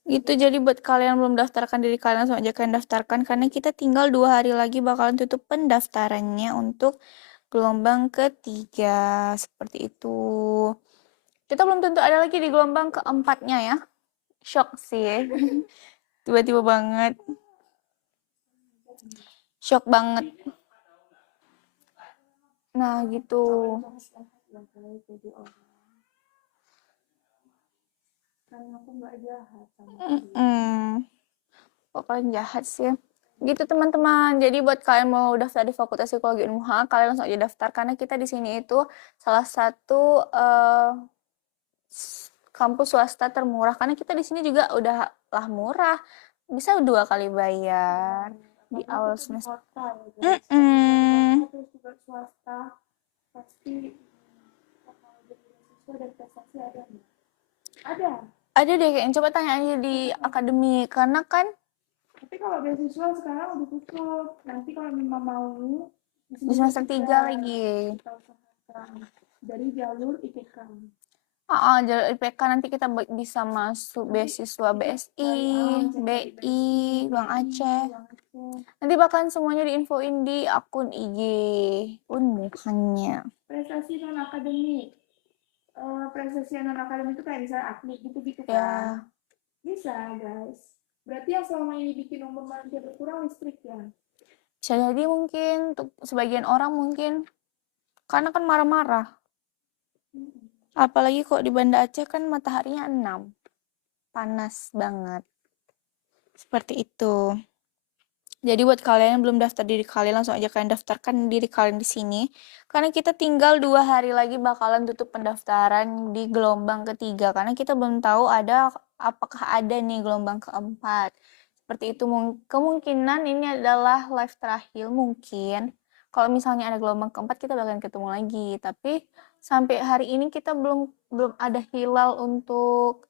Gitu, jadi buat kalian yang belum daftarkan diri kalian, langsung aja kalian daftarkan karena kita tinggal 2 hari lagi bakalan tutup pendaftarannya untuk gelombang ketiga. Seperti itu. Kita belum tentu ada lagi di gelombang keempatnya ya. Shock sih. Tiba-tiba banget. Shock banget. Nah, gitu. Jadi orang. Karena aku nggak jahat sama Kok kalian jahat sih? Gitu teman-teman. Jadi buat kalian mau daftar di Fakultas Psikologi Unmuha, kalian langsung aja daftar karena kita di sini itu salah satu kampus swasta termurah karena kita di sini juga udah lah murah. Bisa 2 kali bayar di awal semester. kota ya guys. Terus juga swasta pasti teknologi beasiswa dan prestasi ada nggak? Ada. Ada deh kayaknya, coba tanya aja di akademi karena kan Tapi kalau beasiswa sekarang udah tutup. Nanti kalau memang mau di semester 3 lagi. kita usahakan dari jalur IPK. Jalur IPK nanti kita bisa masuk beasiswa BSI, BI, Bang Aceh. Nanti bakalan semuanya diinfoin di akun IG Unmuhanya. Prestasi non akademik. Prestasi non akademik itu kayak misalnya atlet gitu kan. Ya, Bisa guys. Berarti yang selama ini bikin umur manusia berkurang listrik ya. bisa jadi mungkin untuk sebagian orang mungkin karena kan marah-marah. Apalagi kok di Banda Aceh kan mataharinya 6. Panas banget. Seperti itu. Jadi buat kalian yang belum daftar diri kalian, langsung aja kalian daftarkan diri kalian di sini. Karena kita tinggal 2 hari lagi bakalan tutup pendaftaran di gelombang ketiga. Karena kita belum tahu apakah ada nih gelombang keempat. Seperti itu, kemungkinan ini adalah live terakhir mungkin. Kalau misalnya ada gelombang keempat kita bakalan ketemu lagi. Tapi sampai hari ini kita belum ada hilal untuk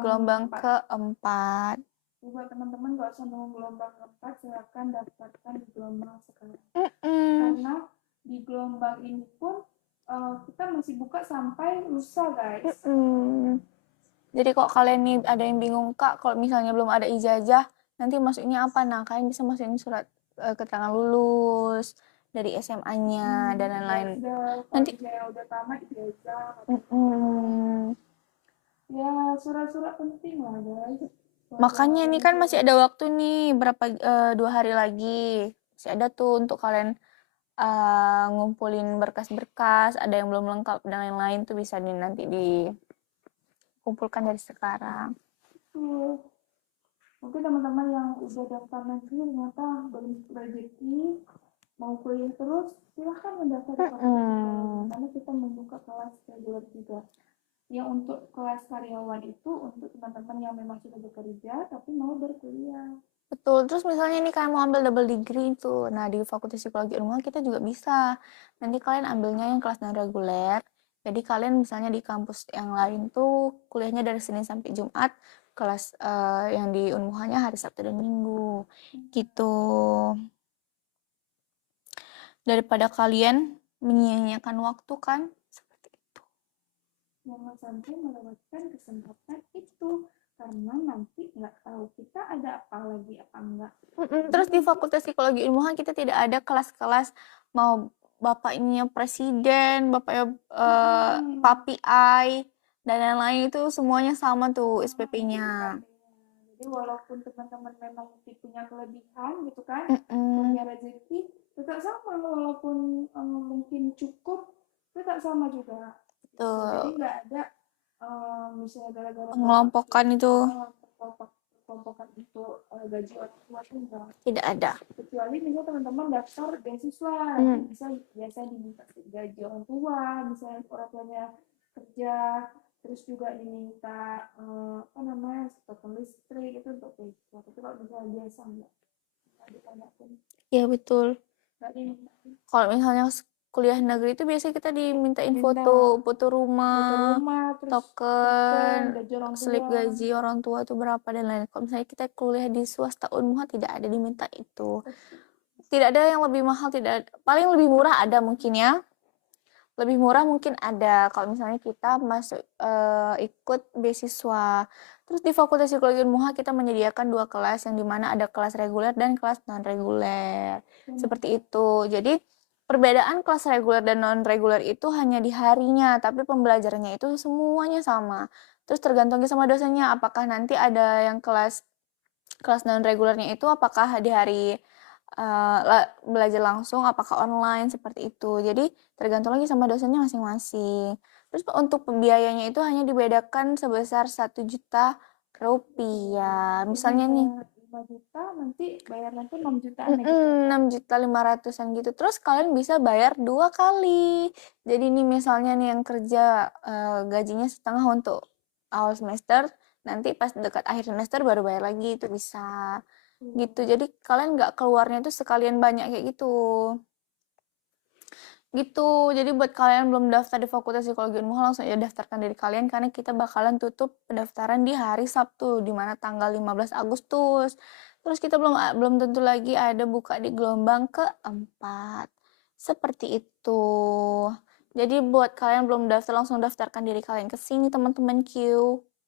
gelombang keempat. Buat teman-teman gak usah nunggu gelombang keempat, silakan daftarkan di gelombang sekarang. Karena di gelombang ini pun kita masih buka sampai lusa guys. Jadi kok kalian nih ada yang bingung, Kak, kalau misalnya belum ada ijazah, nanti masuknya apa? Nah, kalian bisa masukin surat keterangan lulus dari SMA-nya dan lain-lain. Nanti yang udah tamat ijazah. Ya, surat-surat penting lah guys. Makanya nih kan masih ada waktu nih, 2 hari lagi. Masih ada tuh untuk kalian ngumpulin berkas-berkas, ada yang belum lengkap dan lain-lain tuh bisa nanti dikumpulkan dari sekarang. Mungkin teman-teman yang udah daftar negeri ternyata belum rezeki mau kuliah terus, silahkan mendaftar di fakultas karena kita membuka kelas reguler juga. Yang untuk kelas karyawan itu untuk teman-teman yang memang sudah bekerja tapi mau berkuliah. Betul, terus misalnya nih kalian mau ambil double degree itu, nah di Fakultas Psikologi Unmuha kita juga bisa. Nanti kalian ambilnya yang kelas non reguler, jadi kalian misalnya di kampus yang lain tuh kuliahnya dari Senin sampai Jumat, kelas yang di Unmuhanya hari Sabtu dan Minggu, gitu. Daripada kalian menyia-nyiakan waktu kan, seperti itu. Jangan sampai melewatkan kesempatan itu. karena nanti nggak tahu kita ada apa lagi apa enggak. Terus di Fakultas Psikologi Ilmuwan kita tidak ada kelas-kelas mau bapaknya presiden, bapaknya papi I, dan lain-lain itu semuanya sama tuh SPP-nya. Jadi walaupun teman-teman memang mungkin punya kelebihan gitu kan, punya rezeki, tetap sama walaupun mungkin cukup, tetap sama juga. Jadi nggak ada misalnya gara-gara Pengelompokan itu kelompokan untuk gaji orang tua tuh enggak. tidak ada. Kecuali misalnya teman-teman daftar beasiswa, bisa biasa diminta gaji orang tua, misalnya orang tuanya kerja, terus juga diminta apa namanya token listrik itu untuk beasiswa. Tapi kalau misalnya biasa enggak ditanyakan. Iya betul. Enggak diminta. Kalau misalnya kuliah negeri itu biasanya kita dimintain foto rumah, terus token, gaji orang slip tua. gaji orang tua itu berapa dan lain. Kalau misalnya kita kuliah di swasta Unmuha tidak ada diminta itu. Tidak ada yang lebih mahal, tidak ada. Paling lebih murah ada mungkin ya. Lebih murah mungkin ada kalau misalnya kita masuk ikut beasiswa. Terus di Fakultas Psikologi Unmuha kita menyediakan 2 kelas yang dimana ada kelas reguler dan kelas non reguler. Seperti itu. Jadi perbedaan kelas reguler dan non reguler itu hanya di harinya, tapi pembelajarannya itu semuanya sama. Terus tergantung sama dosennya, apakah nanti ada yang kelas non regulernya itu apakah di hari belajar langsung, apakah online, seperti itu. Jadi tergantung lagi sama dosennya masing-masing. Terus untuk pembiayanya itu hanya dibedakan sebesar 1 juta rupiah. Misalnya nih 5 juta nanti bayar nanti 6 jutaan gitu. 6.500.000 gitu. Terus kalian bisa bayar 2 kali. Jadi nih misalnya nih yang kerja gajinya setengah untuk awal semester, nanti pas dekat akhir semester baru bayar lagi, itu bisa. Gitu. Jadi kalian nggak keluarnya itu sekalian banyak kayak gitu. Gitu. Jadi buat kalian belum daftar di Fakultas Psikologi Unmuha, langsung aja daftarkan diri kalian karena kita bakalan tutup pendaftaran di hari Sabtu di mana tanggal 15 Agustus. Terus kita belum tentu lagi ada buka di gelombang keempat. Seperti itu. Jadi buat kalian belum daftar, langsung daftarkan diri kalian ke sini teman-teman Q.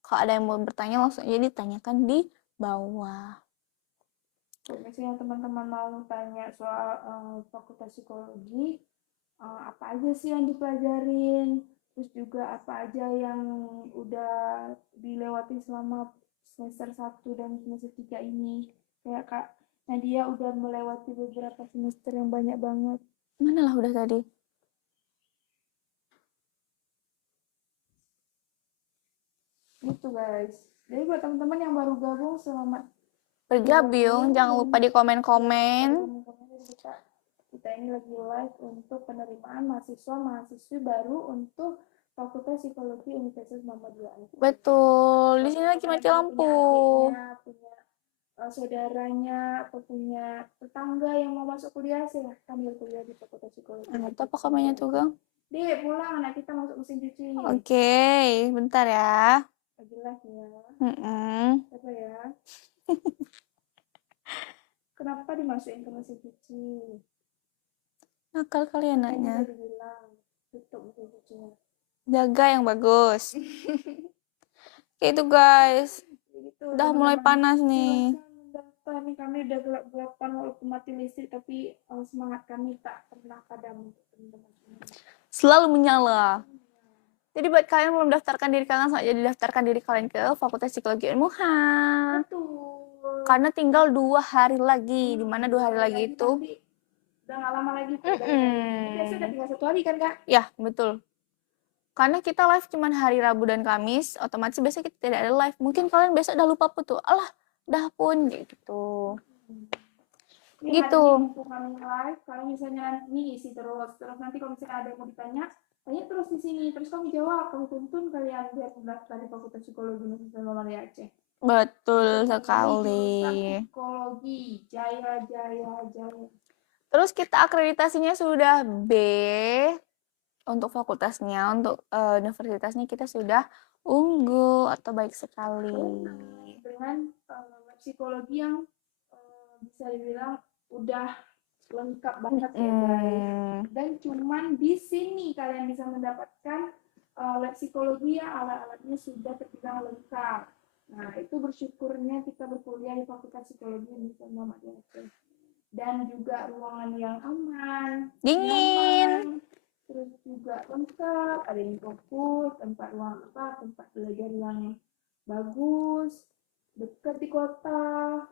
Kalau ada yang mau bertanya langsung aja ditanyakan di bawah. Misalnya teman-teman mau tanya soal Fakultas Psikologi, apa aja sih yang dipelajarin, terus juga apa aja yang udah dilewati selama semester 1 dan semester 3 ini. Kayak Kak Nadia udah melewati beberapa semester yang banyak banget. Mana lah udah tadi? Gitu guys. Jadi buat teman-teman yang baru gabung, selamat bergabung. Jangan lupa di komen-komen. Kita ini lagi live untuk penerimaan mahasiswa-mahasiswi baru untuk Fakultas Psikologi Universitas Muhammadiyah. Betul. Di sini lagi mati lampu. Punya saudaranya atau punya tetangga yang mau masuk kuliah, silahkan berkuliah di Fakultas Psikologi. Itu apa komennya tuh, Gang? Dek, pulang anak kita masuk mesin cuci. Oke, bentar ya. Lagi live ya. Apa ya? Kenapa dimasukin ke mesin cuci? Nakal kalian anaknya. Udah dibilang, tutup mesin cucinya. Jaga yang bagus. Oke itu guys. Gitu, udah mulai panas nih. Mendaftar nih, kami udah gelap-gelapan walaupun mati listrik, tapi semangat kami tak pernah padam. Selalu menyala. Jadi buat kalian belum daftarkan diri kalian, langsung aja didaftarkan diri kalian ke Fakultas Psikologi Unmuha. Betul. Karena tinggal 2 hari lagi, dimana 2 hari lagi itu udah nggak lama lagi. Biasanya udah tinggal 1 hari kan Kak? Ya betul. Karena kita live cuman hari Rabu dan Kamis, otomatis biasanya kita tidak ada live. Mungkin kalian besok udah lupa tuh, alah dah pun gitu. Gitu. Kami live, kalau misalnya nih isi terus nanti kalau misalnya ada yang mau ditanya, tanya terus di sini, terus kami jawab, kami tuntun kalian biar mendaftar di Fakultas Psikologi Universitas Muhammadiyah Aceh. Betul sekali. Psikologi, jaya. Terus kita akreditasinya sudah B untuk fakultasnya, untuk universitasnya kita sudah unggul atau baik sekali. Dengan psikologi yang bisa dibilang udah lengkap banget ya guys. Dan cuman di sini kalian bisa mendapatkan lab psikologi yang alat-alatnya sudah terbilang lengkap. Nah, itu bersyukurnya kita berkuliah di Fakultas Psikologi Universitas Muhammadiyah Aceh. Dan juga ruangan yang aman, Dingin. nyaman, terus juga lengkap, ada yang fokus, tempat belajar yang bagus, dekat di kota.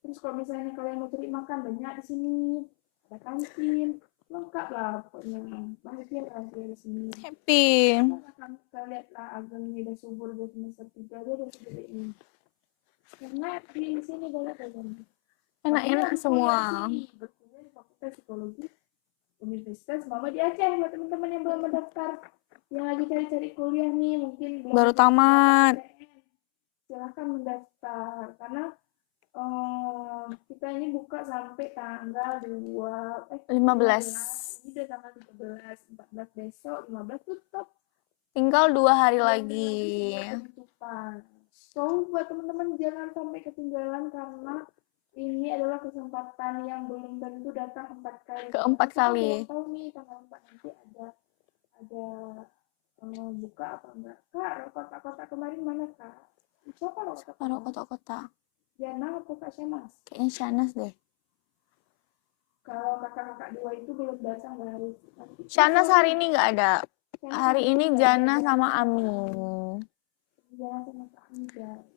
Terus kalau misalnya kalian mau cari makan banyak di sini, ada kantin, lengkap lah pokoknya. Bahagia lah di sini. Happy. Kita lihat lah Ageng ini udah subur di semester 3 dia udah segede ini. Karena di sini banyak belajar. Enak-enak semua. Berkuliah di Fakultas Psikologi Universitas Muhammadiyah Aceh buat teman-teman yang belum mendaftar, yang lagi cari-cari kuliah nih, mungkin belum Baru ada tamat. PTN, silahkan mendaftar karena kita ini buka sampai tanggal 15. 15. Ini udah tanggal 13, 14 besok, 15 tutup. Tinggal 2 hari 2 lagi. penutupan. So buat teman-teman jangan sampai ketinggalan karena ini adalah kesempatan yang belum tentu datang 4 kali. Keempat Kita kali. belum tahu nih tanggal 4 nanti ada buka apa enggak. Kak, kota-kota kemarin mana Kak? Siapa kota-kota? Baru kota-kota. Jana atau Kak Syanas? Kayaknya Shanas deh. Kalau kakak-kakak dua itu belum datang baru. Shanas hari ini nggak ada. Shanas Hari ini nggak Jana ada. sama Ami. Jana sama Kak Ami guys.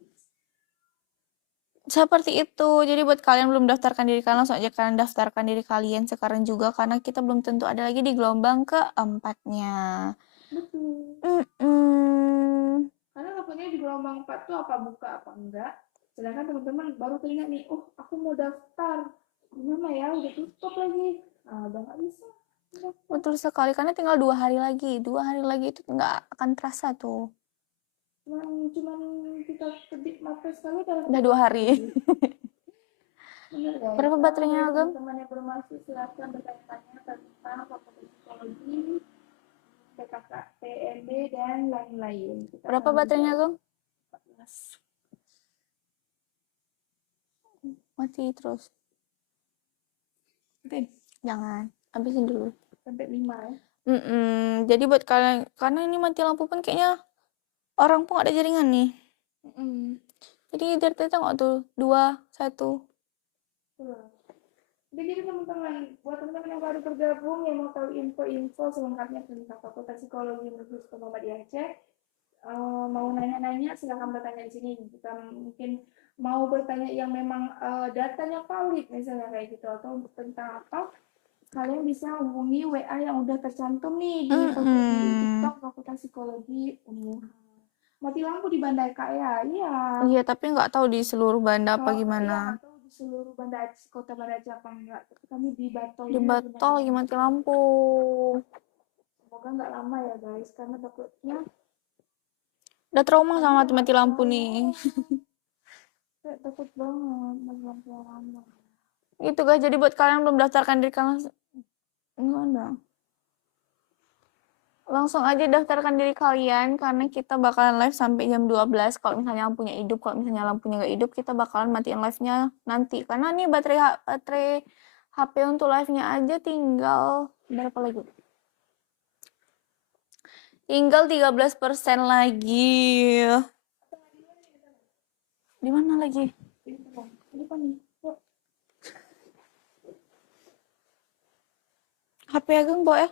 Seperti itu. Jadi buat kalian belum daftarkan diri kalian, langsung aja kalian daftarkan diri kalian sekarang juga karena kita belum tentu ada lagi di gelombang keempatnya. Betul. Karena takutnya di gelombang 4 tuh apa buka apa enggak. Sedangkan teman-teman baru teringat nih, oh aku mau daftar. Gimana ya, udah tutup lagi. Nah, udah nggak bisa. Betul sekali, karena tinggal 2 hari lagi. 2 hari lagi itu nggak akan terasa tuh. Cuman kita kedip mata sekali Udah 2 hari. Bener guys. Berapa baterainya, Agam? Teman-teman yang belum masuk silahkan bertanya-tanya tentang Fakultas Psikologi, PKK, PMB, dan lain-lain. Berapa baterainya, Agam? 14. Mati terus. Mungkin Jangan. Habisin dulu. sampai 5 ya. Jadi buat kalian, karena ini mati lampu pun kayaknya orang pun ada jaringan nih. Jadi dari tadi tengok tuh 2, 1. Jadi teman-teman, buat teman-teman yang baru bergabung yang mau tahu info-info selengkapnya tentang Fakultas Psikologi Universitas Muhammadiyah Aceh, mau nanya-nanya silahkan bertanya di sini. Kita mungkin mau bertanya yang memang datanya valid misalnya kayak gitu atau tentang apa, kalian bisa hubungi WA yang udah tercantum nih di TikTok Fakultas Psikologi Unmuha. Mati lampu di Banda Kak ya? Iya. Iya, tapi nggak tahu di seluruh Banda apa gimana. Atau di seluruh Banda Aceh, kota Banda Aceh apa enggak. Tapi kami di Batol. Di Batol lagi mati lampu. Semoga nggak lama ya guys, karena takutnya Udah trauma sama mati lampu nih. takut banget mati lampu lama. Itu guys, jadi buat kalian yang belum daftarkan diri kalian, enggak ada. Langsung aja daftarkan diri kalian karena kita bakalan live sampai jam 12. Kalau misalnya lampunya hidup, kalau misalnya lampunya nggak hidup, kita bakalan matiin live-nya nanti. Karena nih baterai HP untuk live-nya aja tinggal berapa lagi? Tinggal 13% lagi. Di mana lagi? HP Ageng bawa ya?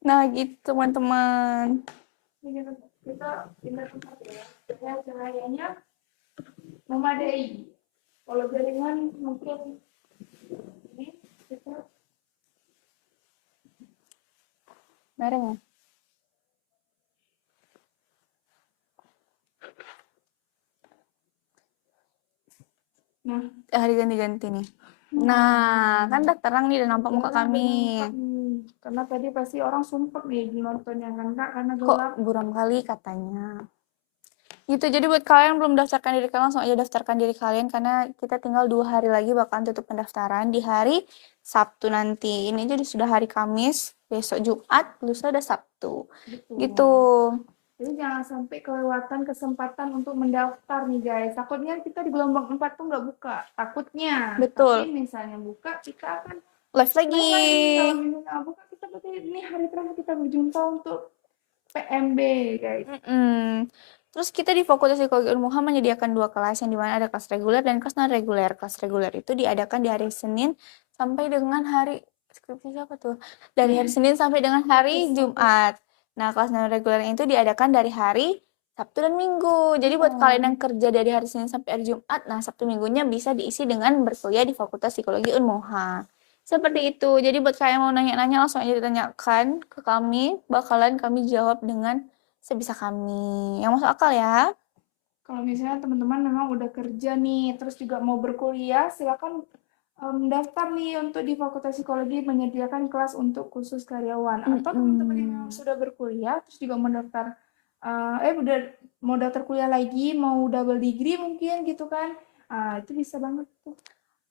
Nah gitu teman-teman. Kita pindah tempat ya. Cahayanya memadai. Kalau jaringan mungkin ini kita Mereng ya? Nah, hari ganti-ganti nih. Nah, kan udah terang nih, udah nampak muka kami. Karena tadi pasti orang sumpah nih nontonnya kan Kak, karena Kok gelap. buram kali katanya. Gitu, jadi buat kalian yang belum daftarkan diri kalian, langsung aja daftarkan diri kalian karena kita tinggal 2 hari lagi bakalan tutup pendaftaran di hari Sabtu nanti. Ini jadi sudah hari Kamis, besok Jumat, lusa udah Sabtu. Betul. Gitu. Jadi jangan sampai kelewatan kesempatan untuk mendaftar nih guys. Takutnya kita di gelombang 4 tuh nggak buka. Takutnya. Betul. Tapi misalnya buka, kita akan live Live lagi. lagi. Kalau misalnya buka kita berarti ini hari terakhir kita berjumpa untuk PMB, guys. Terus kita di Fakultas Psikologi Unmuha menyediakan 2 kelas yang dimana ada kelas reguler dan kelas non reguler. Kelas reguler itu diadakan di hari Senin sampai dengan hari skripsi siapa tuh? Dari hari Senin sampai dengan hari Jumat. Nah, kelas non reguler itu diadakan dari hari Sabtu dan Minggu. Jadi buat kalian yang kerja dari hari Senin sampai hari Jumat, nah Sabtu Minggunya bisa diisi dengan berkuliah di Fakultas Psikologi Unmuha. Seperti itu. Jadi buat kalian yang mau nanya-nanya langsung aja ditanyakan ke kami, bakalan kami jawab dengan sebisa kami. Yang masuk akal ya. Kalau misalnya teman-teman memang udah kerja nih, terus juga mau berkuliah, silakan daftar nih untuk di Fakultas Psikologi menyediakan kelas untuk khusus karyawan. Atau teman-teman yang memang sudah berkuliah, terus juga mau daftar, udah mau daftar kuliah lagi, mau double degree mungkin gitu kan. Itu bisa banget tuh.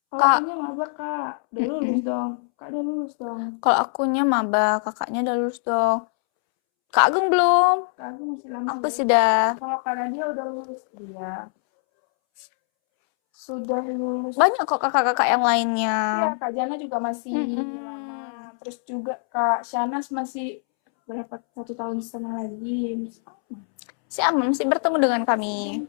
Kalau Kak, akunya maba, Kak. Udah lulus dong. Kak udah lulus dong. kalau akunya maba, kakaknya udah lulus dong. Kak Agung belum. Kak aku masih lama Aku loh. sudah. Kalau Kak Nadia udah lulus. Iya. Sudah lulus. Banyak kok kakak-kakak yang lainnya. Iya, Kak Jana juga masih lama. Terus juga Kak Shanas masih berapa 1,5 tahun lagi. Si Aman masih bertemu dengan kami.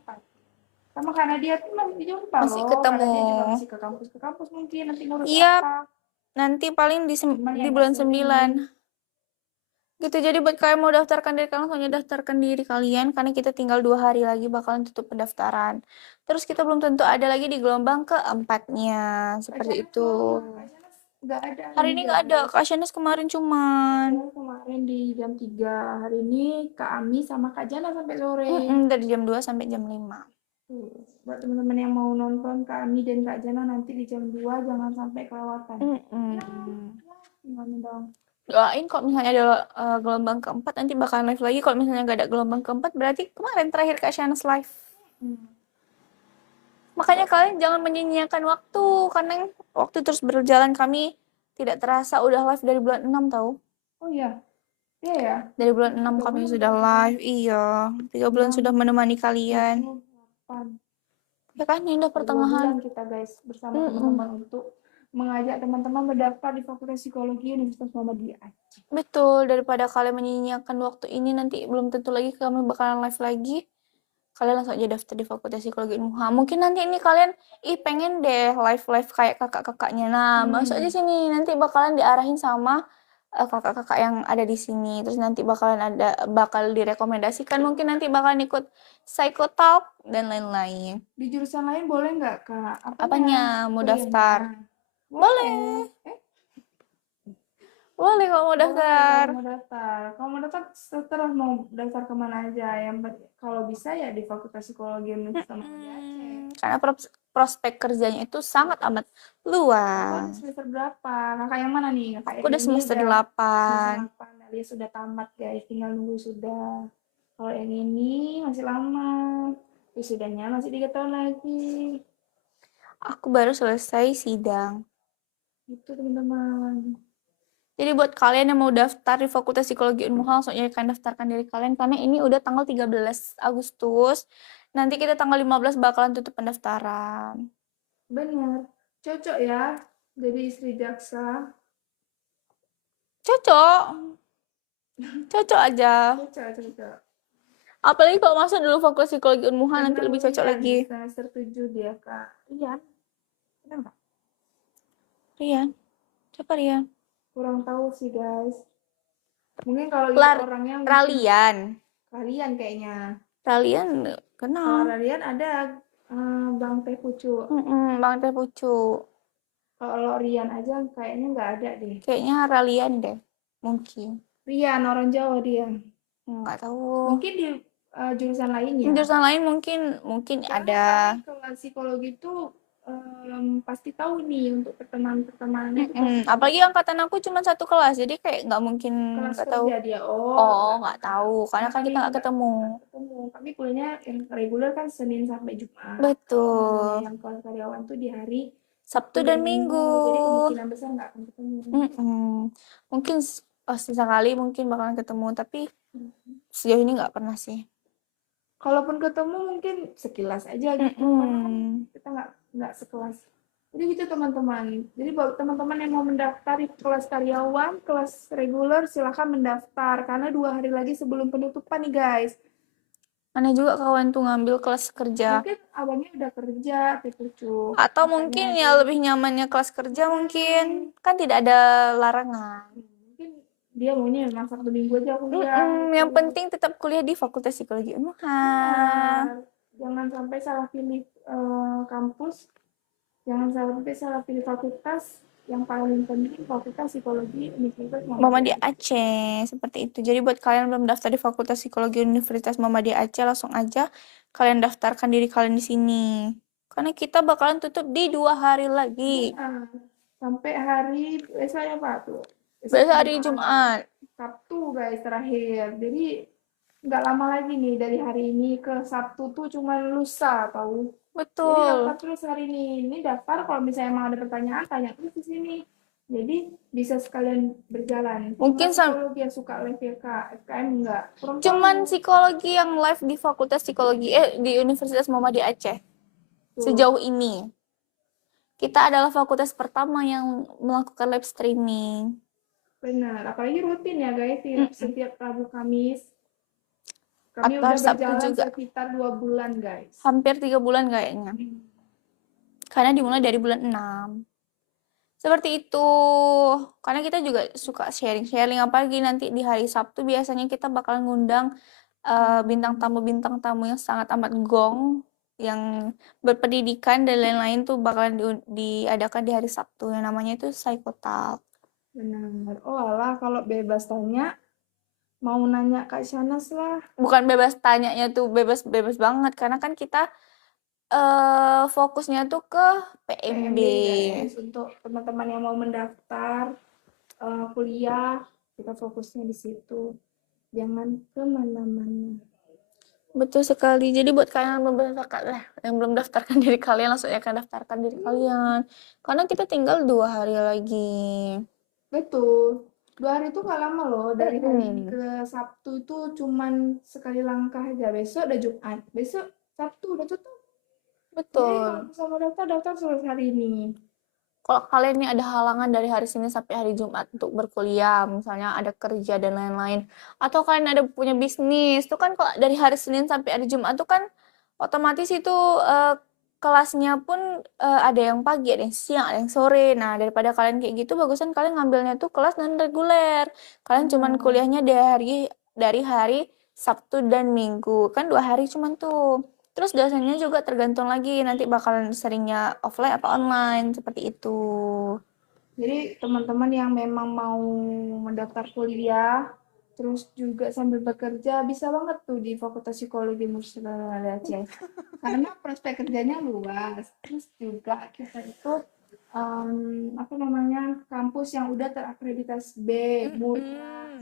Sama Kak Nadia tuh masih jumpa Masih loh. ketemu. Kak Nadia juga masih ke kampus mungkin nanti ngurus Iya, apa. nanti paling di Cuman ya bulan nggak sering. 9. Gitu, jadi buat kalian mau daftarkan diri kalian, langsung aja daftarkan diri kalian, karena kita tinggal 2 hari lagi bakalan tutup pendaftaran. Terus kita belum tentu ada lagi di gelombang keempatnya, seperti itu. Nggak ada. Hari ini nggak ada, Kak Shanes kemarin cuman. Kemarin di jam 3, hari ini Kak Ami sama Kak Jana sampai sore. Dari jam 2 sampai jam 5. Buat teman-teman yang mau nonton Kak Ami dan Kak Jana nanti di jam 2 jangan sampai kelewatan. Gimana dong? Doain kalau misalnya ada gelombang keempat nanti bakalan live lagi. Kalau misalnya nggak ada gelombang keempat berarti kemarin terakhir Kak Shanes live. Makanya kalian jangan menyia-nyiakan waktu, karena waktu terus berjalan, kami tidak terasa udah live dari bulan 6 tahu. Oh iya. Iya ya. Dari bulan 6 kami sudah live. Iya, 3 bulan sudah menemani kalian. 28. Ya kan, ini udah 2 pertengahan. bulan kita guys bersama teman-teman untuk mengajak teman-teman mendaftar di Fakultas Psikologi Universitas Muhammadiyah Aceh. Betul, daripada kalian menyia-nyiakan waktu ini, nanti belum tentu lagi kami bakalan live lagi. Kalian langsung aja daftar di Fakultas Psikologi Unmuha. Mungkin nanti ini kalian pengen deh live kayak kakak-kakaknya. Nah, masuk aja sini. Nanti bakalan diarahin sama kakak-kakak yang ada di sini. Terus nanti bakal direkomendasikan. Mungkin nanti bakalan ikut psychotalk dan lain-lain. Di jurusan lain boleh nggak Kak? Apanya? Mau daftar? Boleh. Boleh kalau mau daftar. Kalau mau daftar terserah mau daftar kemana aja. Kalau bisa ya di Fakultas Psikologi Universitas Muhammadiyah Aceh. Karena prospek kerjanya itu sangat amat luas. Semester berapa? Kakak yang mana nih? Kakak Aku udah semester 8. Dia sudah tamat guys, tinggal nunggu sudah. Kalau yang ini masih lama. Wisudanya masih 3 tahun lagi. Aku baru selesai sidang. Itu teman-teman. Jadi buat kalian yang mau daftar di Fakultas Psikologi Unmuha, langsung aja kalian daftarkan diri kalian, karena ini udah tanggal 13 Agustus. Nanti kita tanggal 15 bakalan tutup pendaftaran. Benar. Cocok ya jadi istri jaksa. Cocok. Cocok aja. Cocok. Apalagi kalau masuk dulu Fakultas Psikologi Unmuha, nanti lebih cocok lagi. Semester 7 dia Kak. Rian. Kenapa? Rian. Siapa Rian? Kurang tahu sih guys. Mungkin kalau orangnya Ralian. Ralian kayaknya. Ralian kenal. Kalau Ralian ada Bang Teh Pucu. Bang Teh Pucu. Kalau Rian aja kayaknya nggak ada deh. Kayaknya Ralian deh. Mungkin. Rian orang Jawa dia. Nggak tahu. Mungkin di jurusan lainnya. Jurusan lain mungkin ada. Kalau psikologi itu pasti tahu nih untuk pertemanan-pertemanannya. Apalagi angkatan aku cuma 1 kelas, jadi kayak nggak mungkin nggak tahu. Dia. Nggak tahu, karena kan kita nggak ketemu. Kami kuliahnya yang reguler kan Senin sampai Jumat. Betul. Yang kelas karyawan tuh di hari Sabtu dan Minggu. Jadi kemungkinan besar nggak akan ketemu. Mungkin sesekali mungkin bakalan ketemu, tapi sejauh ini nggak pernah sih. Kalaupun ketemu mungkin sekilas aja gitu. Kita nggak sekelas. Jadi gitu teman-teman. Jadi buat teman-teman yang mau mendaftar di kelas karyawan, kelas reguler, silahkan mendaftar. Karena 2 hari lagi sebelum penutupan nih guys. Mana juga kawan tuh ngambil kelas kerja. Mungkin abangnya udah kerja, cucu. Atau Makanya mungkin dia ya lebih nyamannya kelas kerja mungkin. Kan tidak ada larangan. mungkin dia maunya memang Sabtu Minggu aja kuliah. Yang penting tetap kuliah di Fakultas Psikologi Unmuha. Benar. Jangan sampai salah pilih kampus. Jangan sampai salah pilih fakultas. Yang paling penting Fakultas Psikologi Universitas Muhammadiyah Muhammadiyah. Aceh, seperti itu. Jadi buat kalian yang belum daftar di Fakultas Psikologi Universitas Muhammadiyah Aceh, langsung aja kalian daftarkan diri kalian di sini. Karena kita bakalan tutup di 2 hari lagi. Nah, sampai hari besoknya Pak tuh. Besok hari Jumat. Sabtu guys terakhir. Jadi nggak lama lagi nih dari hari ini ke Sabtu tuh cuma lusa tahu. Jadi daftar Betul. terus hari ini. Ini daftar kalau misalnya emang ada pertanyaan tanya terus di sini. Jadi bisa sekalian berjalan. Mungkin Cuma psikologi yang suka live FK, FKM enggak. Kurang cuman tahu. psikologi yang live di Fakultas Psikologi di Universitas Muhammadiyah Aceh. Tuh, Sejauh ini. Kita adalah fakultas pertama yang melakukan live streaming. benar. Apalagi rutin ya guys, setiap Rabu Kamis. Kami Atau udah Sabtu berjalan juga. sekitar 2 bulan guys. Hampir 3 bulan kayaknya. Karena dimulai dari bulan 6. Seperti itu. Karena kita juga suka sharing-sharing. Apalagi nanti di hari Sabtu biasanya kita bakal ngundang bintang tamu-bintang tamu yang sangat amat gong. Yang berpendidikan dan lain-lain tuh bakalan diadakan di hari Sabtu. Yang namanya itu Psychotalk. Benar. Oh alah, kalau bebas tanya, mau nanya Kak Shanas lah. Bukan bebas tanyanya tuh bebas-bebas banget. Karena kan kita fokusnya tuh ke PMB. guys. Untuk teman-teman yang mau mendaftar kuliah, kita fokusnya di situ. Jangan kemana-mana. Betul sekali. Jadi buat kalian yang belum daftarkan diri kalian, langsung akan daftarkan diri kalian. Karena kita tinggal 2 hari lagi. Betul. 2 hari itu nggak lama loh. Dari hari ini ke Sabtu itu cuman sekali langkah aja. Besok udah Jumat. Besok Sabtu udah tutup. Jadi kalau Betul. bisa mau daftar, daftar terus hari ini. Kalau kalian nih ada halangan dari hari Senin sampai hari Jumat untuk berkuliah, misalnya ada kerja dan lain-lain, atau kalian ada punya bisnis, itu kan kalau dari hari Senin sampai hari Jumat tuh kan otomatis itu kelasnya pun ada yang pagi, ada yang siang, ada yang sore. Nah, daripada kalian kayak gitu, bagusan kalian ngambilnya tuh kelas non reguler. Kalian cuman kuliahnya dari hari Sabtu dan Minggu. Kan 2 hari cuman tuh. Terus dosennya juga tergantung lagi nanti bakalan seringnya offline atau online seperti itu. Jadi teman-teman yang memang mau mendaftar kuliah, terus juga sambil bekerja, bisa banget tuh di Fakultas Psikologi Universitas Aceh. Karena prospek kerjanya luas. Terus juga kita itu apa namanya kampus yang udah terakreditasi B, murah.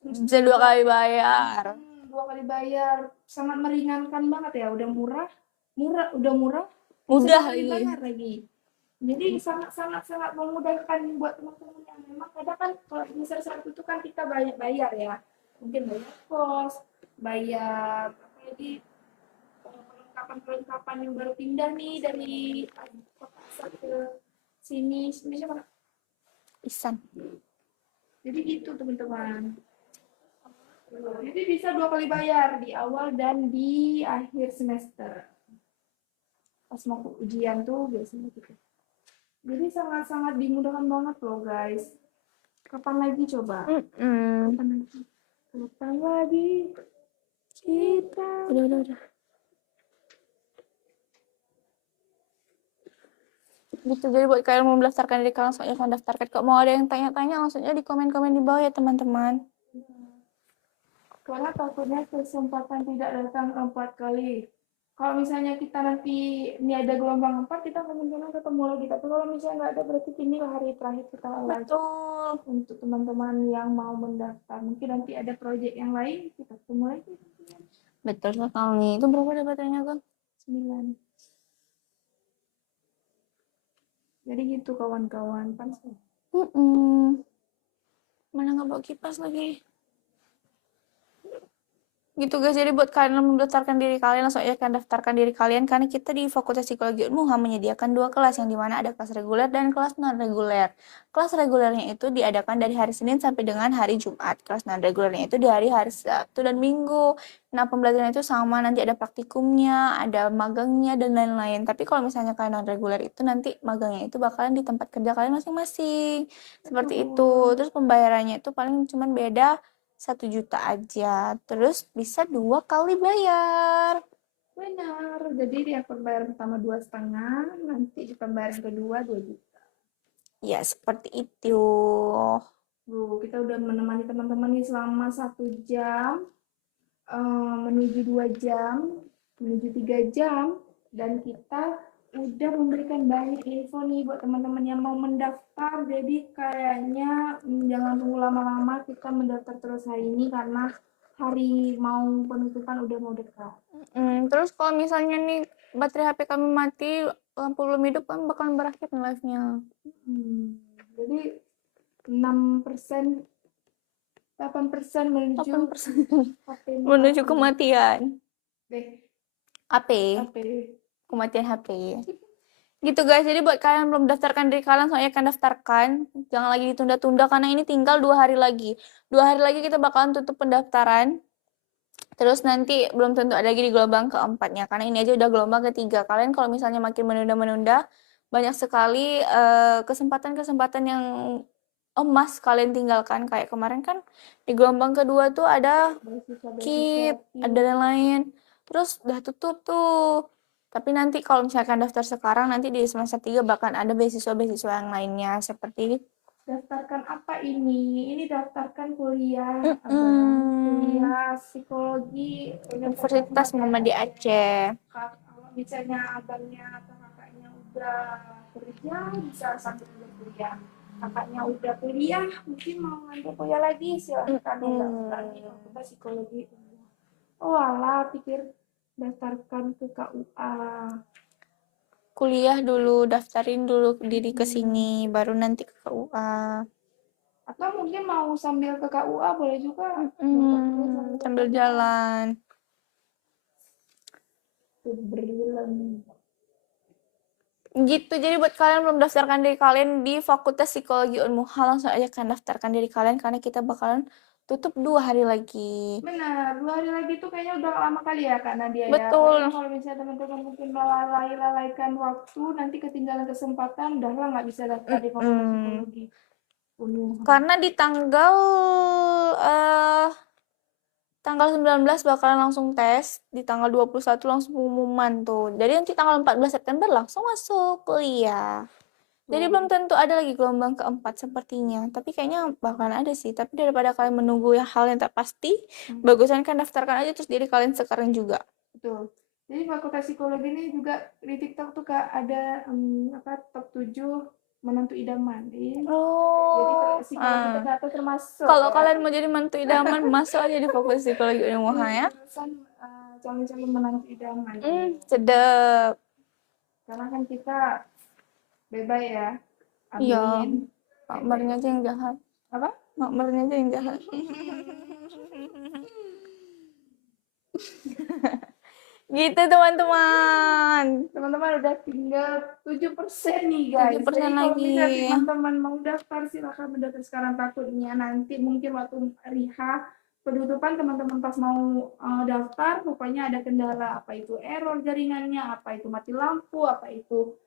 Terus Bisa 2 kali bayar. 2 kali bayar, sangat meringankan banget ya. Udah murah, udah murah, Mudah bisa lagi. bayar lagi. Jadi sangat memudahkan buat teman-teman yang memang kadang kan kalau semester 1 itu kan kita banyak bayar ya. Mungkin bayar kos, bayar apa lagi perlengkapan yang baru pindah nih dari kota asal ke sini siapa? Isan. Jadi gitu teman-teman. Jadi bisa 2 kali bayar di awal dan di akhir semester. Pas mau ujian tuh biasanya gitu. Jadi sangat-sangat dimudahkan banget loh guys. Kapan lagi coba? Kapan lagi? Kapan lagi kita? Udah. Gitu, jadi buat kalian mau mendaftarkan diri kalian langsung aja daftarkan. Kalau mau ada yang tanya-tanya langsung aja di komen-komen di bawah ya teman-teman. Karena takutnya kesempatan tidak datang 4 kali. Kalau misalnya kita nanti ini ada gelombang 4, kita kemungkinan ketemu lagi. Tapi kalau misalnya nggak ada, berarti inilah hari terakhir kita live. Betul. Untuk teman-teman yang mau mendaftar. Mungkin nanti ada proyek yang lain, kita ketemu lagi. Betul sekali. Itu berapa dapatannya, Kang? 9. Jadi gitu kawan-kawan. Panas. Mana nggak bawa kipas lagi? Gitu guys, jadi buat kalian yang mendaftarkan diri kalian, langsung aja kalian daftarkan diri kalian, karena kita di Fakultas Psikologi Unmuha menyediakan 2 kelas, yang dimana ada kelas reguler dan kelas non reguler. Kelas regulernya itu diadakan dari hari Senin sampai dengan hari Jumat, kelas non regulernya itu di hari Sabtu dan Minggu. Nah, pembelajaran itu sama, nanti ada praktikumnya, ada magangnya dan lain-lain. Tapi kalau misalnya kalian non reguler itu nanti magangnya itu bakalan di tempat kerja kalian masing-masing, seperti itu. Terus pembayarannya itu paling cuman beda 1 juta aja, terus bisa 2 kali bayar. Benar. Jadi di pembayaran pertama 2,5, nanti di pembayaran kedua 2 juta. Ya, seperti itu. Kita udah menemani teman-teman nih selama 1 jam, menuju 2 jam, menuju 3 jam, dan kita udah memberikan banyak info nih buat teman-teman yang mau mendaftar. Jadi kayaknya jangan tunggu lama-lama, kita mendaftar terus hari ini karena hari mau penutupan udah mau dekat. Terus kalau misalnya nih baterai HP kami mati, lampu belum hidup, kan bakalan berakhir nih live-nya. Jadi 6%, 8% menuju 8% menuju kematian. HP. Kematian HP. Gitu guys, jadi buat kalian yang belum daftarkan diri kalian, soalnya akan daftarkan, jangan lagi ditunda-tunda karena ini tinggal 2 hari lagi. 2 hari lagi kita bakalan tutup pendaftaran. Terus nanti belum tentu ada lagi di gelombang keempatnya, karena ini aja udah gelombang ketiga. Kalian kalau misalnya makin menunda-menunda, banyak sekali kesempatan-kesempatan yang emas kalian tinggalkan. Kayak kemarin kan di gelombang kedua tuh ada KIP, ada lain-lain. Terus udah tutup tuh. Tapi nanti kalau misalkan daftar sekarang, nanti di semester 3 bahkan ada beasiswa-beasiswa yang lainnya, seperti daftarkan apa ini? Ini daftarkan kuliah kuliah psikologi Universitas Muhammadiyah Aceh. Kalau misalnya abangnya atau kakaknya udah kerja, bisa sambil kuliah. Kakaknya udah kuliah, mungkin mau ngambil kuliah lagi, silahkan daftar di Fakultas Psikologi. Oh alah, pikir daftarkan ke KUA. Kuliah dulu, daftarin dulu diri ke sini, baru nanti ke KUA. Atau mungkin mau sambil ke KUA boleh juga. Sambil jalan. Gitu, jadi buat kalian belum daftarkan diri kalian di Fakultas Psikologi Unmuha, langsung aja kalian daftarkan diri kalian, karena kita bakalan tutup 2 hari lagi. Benar, 2 hari lagi tuh kayaknya udah lama kali ya Kak Nadia. Betul. Ya. Kalau misalnya teman-teman mungkin melalaikan waktu, nanti ketinggalan kesempatan, udahlah nggak bisa daftar di Fakultas Psikologi Unmuha. Karena di tanggal 19 bakalan langsung tes, di tanggal 21 langsung pengumuman tuh. Jadi nanti tanggal 14 September langsung masuk kuliah. Jadi belum tentu ada lagi gelombang keempat sepertinya. Tapi kayaknya bakalan ada sih. Tapi daripada kalian menunggu hal yang tak pasti, bagusan kan daftarkan aja terus diri kalian sekarang juga. Betul. Jadi Fakultas Psikologi ini juga di TikTok tuh Kak ada top 7 menantu idaman. Jadi psikologi ternyata termasuk. Kalau kalian mau jadi menantu idaman, masuk aja di Fakultas Psikologi Unmuha ya. Calon-calon menantu idaman. Sedap. Karena kan kita bebas ya. Iya. Makmernya aja yang jahat. Apa? Makmernya aja yang jahat. Gitu teman-teman. Teman-teman udah tinggal 7% nih guys. 7% Jadi kalau lagi. misalnya teman-teman mau daftar, silahkan mendaftar sekarang. Takutnya nanti mungkin waktu hari H penutupan teman-teman pas mau daftar, pokoknya ada kendala, apa itu error jaringannya, apa itu mati lampu, apa itu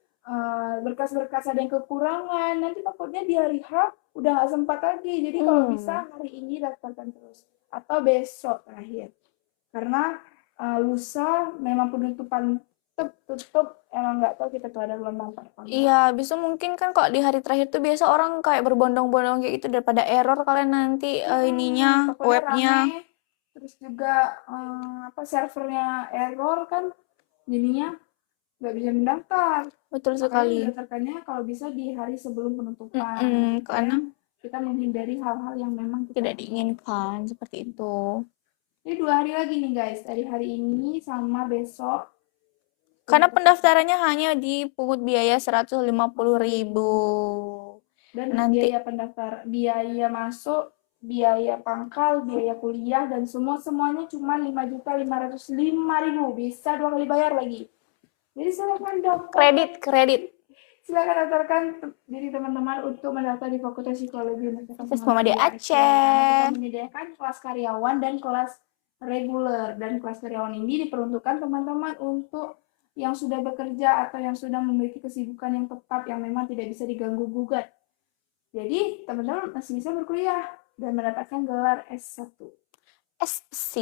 berkas-berkas ada yang kekurangan. Nanti takutnya di hari H udah nggak sempat lagi. Jadi kalau bisa hari ini daftarkan terus atau besok terakhir. Karena lusa memang penutupan tutup, emang nggak tahu kita tuh ada gelombang apa. Iya, bisa mungkin kan kok di hari terakhir tuh biasa orang kayak berbondong-bondong kayak gitu, daripada error kalian nanti ininya, webnya. Rame, terus juga servernya error kan, jadinya nggak bisa mendaftar. Betul sekali. Mendaftarkannya kalau bisa di hari sebelum penutupan. Karena kita menghindari hal-hal yang memang tidak diinginkan seperti itu. Jadi 2 hari lagi nih guys, dari hari ini sama besok. Karena pendaftarannya hanya dipungut biaya 150.000. Dan nanti biaya masuk biaya pangkal, biaya kuliah, dan semuanya cuma 5.505.000. Bisa 2 kali bayar lagi. Jadi silakan daftar. Kredit. Silakan daftarkan diri teman-teman untuk mendaftar di Fakultas Psikologi Universitas Muhammadiyah Karena Aceh. kita menyediakan kelas karyawan dan kelas reguler, dan kelas karyawan ini diperuntukkan teman-teman untuk yang sudah bekerja atau yang sudah memiliki kesibukan yang tetap yang memang tidak bisa diganggu gugat. Jadi teman-teman masih bisa berkuliah dan mendapatkan gelar S1. SPC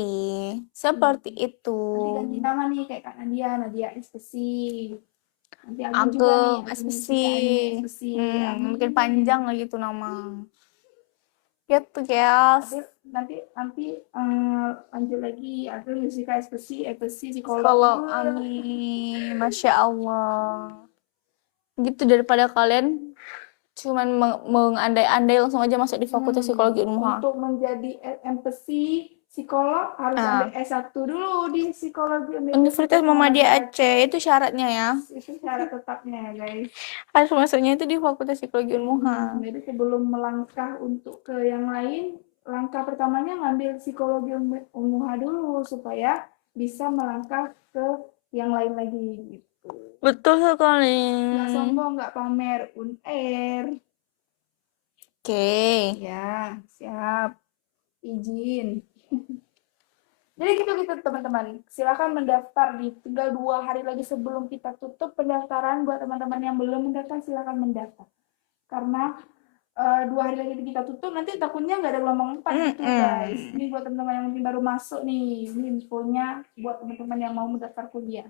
seperti itu. Nanti ganti nama nih kayak Kak Nadia SPC. Nanti Ageng juga nih, Ageng Ageng SPC. SPC. Mungkin panjang lagi tuh nama. Gitu guys. Nanti lanjut lagi Ageng Jessica SPC Psikolog, psikolog. amin, masya Allah. Gitu, daripada kalian cuman mengandai-andai langsung aja masuk di Fakultas Psikologi Unmuha. Untuk menjadi MPC psikolog harus ambil S1 dulu di Psikologi Universitas Muhammadiyah Aceh, itu syaratnya ya. Itu syarat tetapnya guys. Harus masuknya itu di Fakultas Psikologi Unmuha. Jadi sebelum melangkah untuk ke yang lain, langkah pertamanya ngambil Psikologi Unmuha dulu supaya bisa melangkah ke yang lain lagi gitu. Betul sekali. Nggak sombong, nggak pamer, UNER. Oke. Ya, siap. Izin. Jadi gitu teman-teman. Silakan mendaftar di tinggal 2 hari lagi sebelum kita tutup pendaftaran. Buat teman-teman yang belum mendaftar, silakan mendaftar. Karena 2 hari lagi kita tutup, nanti takutnya nggak ada gelombang 4 gitu guys. Ini buat teman-teman yang mungkin baru masuk nih. Ini infonya buat teman-teman yang mau mendaftar kuliah.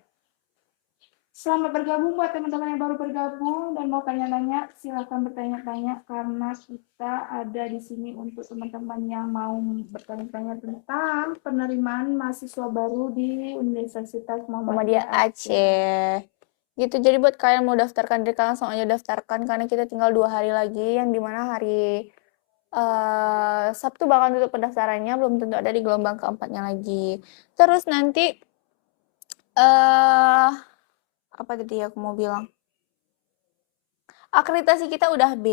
Selamat bergabung buat teman-teman yang baru bergabung dan mau tanya-tanya, silahkan bertanya-tanya karena kita ada di sini untuk teman-teman yang mau bertanya-tanya tentang penerimaan mahasiswa baru di Universitas Muhammadiyah Aceh. Gitu, jadi buat kalian mau daftarkan diri kalian langsung aja daftarkan karena kita tinggal 2 hari lagi, yang dimana hari Sabtu bakal tutup pendaftarannya, belum tentu ada di gelombang keempatnya lagi. Terus nanti apa tadi aku mau bilang, akreditasi kita udah B,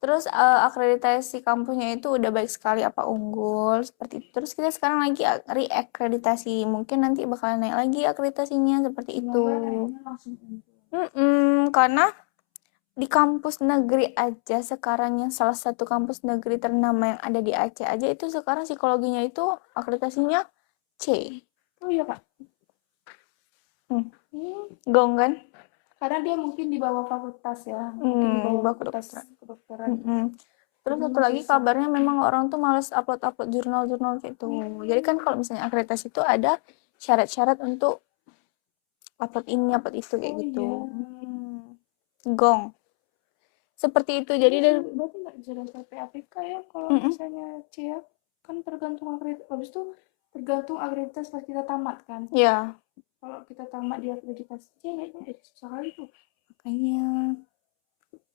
terus akreditasi kampusnya itu udah baik sekali, apa unggul seperti itu. Terus kita sekarang lagi reakreditasi, mungkin nanti bakal naik lagi akreditasinya seperti itu. Karena di kampus negeri aja sekarang, yang salah satu kampus negeri ternama yang ada di Aceh aja itu sekarang psikologinya itu akreditasinya C. Oh iya Kak. Gong kan? Karena dia mungkin di bawah fakultas ya. Mungkin di bawah kedokteran. Terus satu lagi kabarnya memang orang tuh males upload jurnal-jurnal gitu. Jadi kan kalau misalnya akreditasi itu ada syarat-syarat untuk upload ini, upload itu kayak gitu. Gong. Seperti itu. Jadi berarti nggak bisa daftar PAPK ya kalau misalnya C ya. Kan tergantung akreditasi. Habis itu tergantung akreditasi pas kita tamat kan. Iya. Kalau kita tamat di akreditasi C kayaknya susah kali tuh. Makanya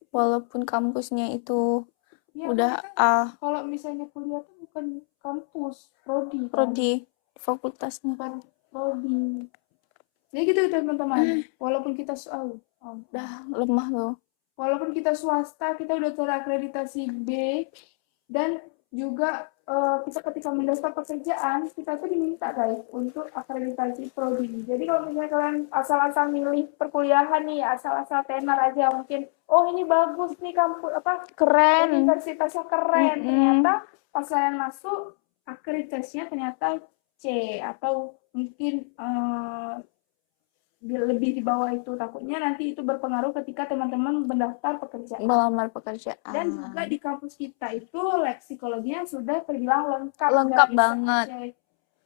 walaupun kampusnya itu ya, udah kalau misalnya kuliah tuh bukan kampus, prodi kan? Fakultasnya bukan prodi. Jadi gitu teman-teman. Walaupun kita udah lemah loh. Walaupun kita swasta, kita udah terakreditasi B, dan juga kita ketika mendaftar pekerjaan, kita tuh diminta guys untuk akreditasi prodi. Jadi kalau misalnya kalian asal-asal milih perkuliahan nih, asal-asal tenar aja mungkin, oh ini bagus nih kampus keren, universitasnya keren, ternyata pas kalian masuk akreditasinya ternyata C atau mungkin lebih di bawah itu. Takutnya nanti itu berpengaruh ketika teman-teman mendaftar pekerjaan, melamar pekerjaan. Dan juga di kampus kita itu lab psikologinya sudah terbilang lengkap banget.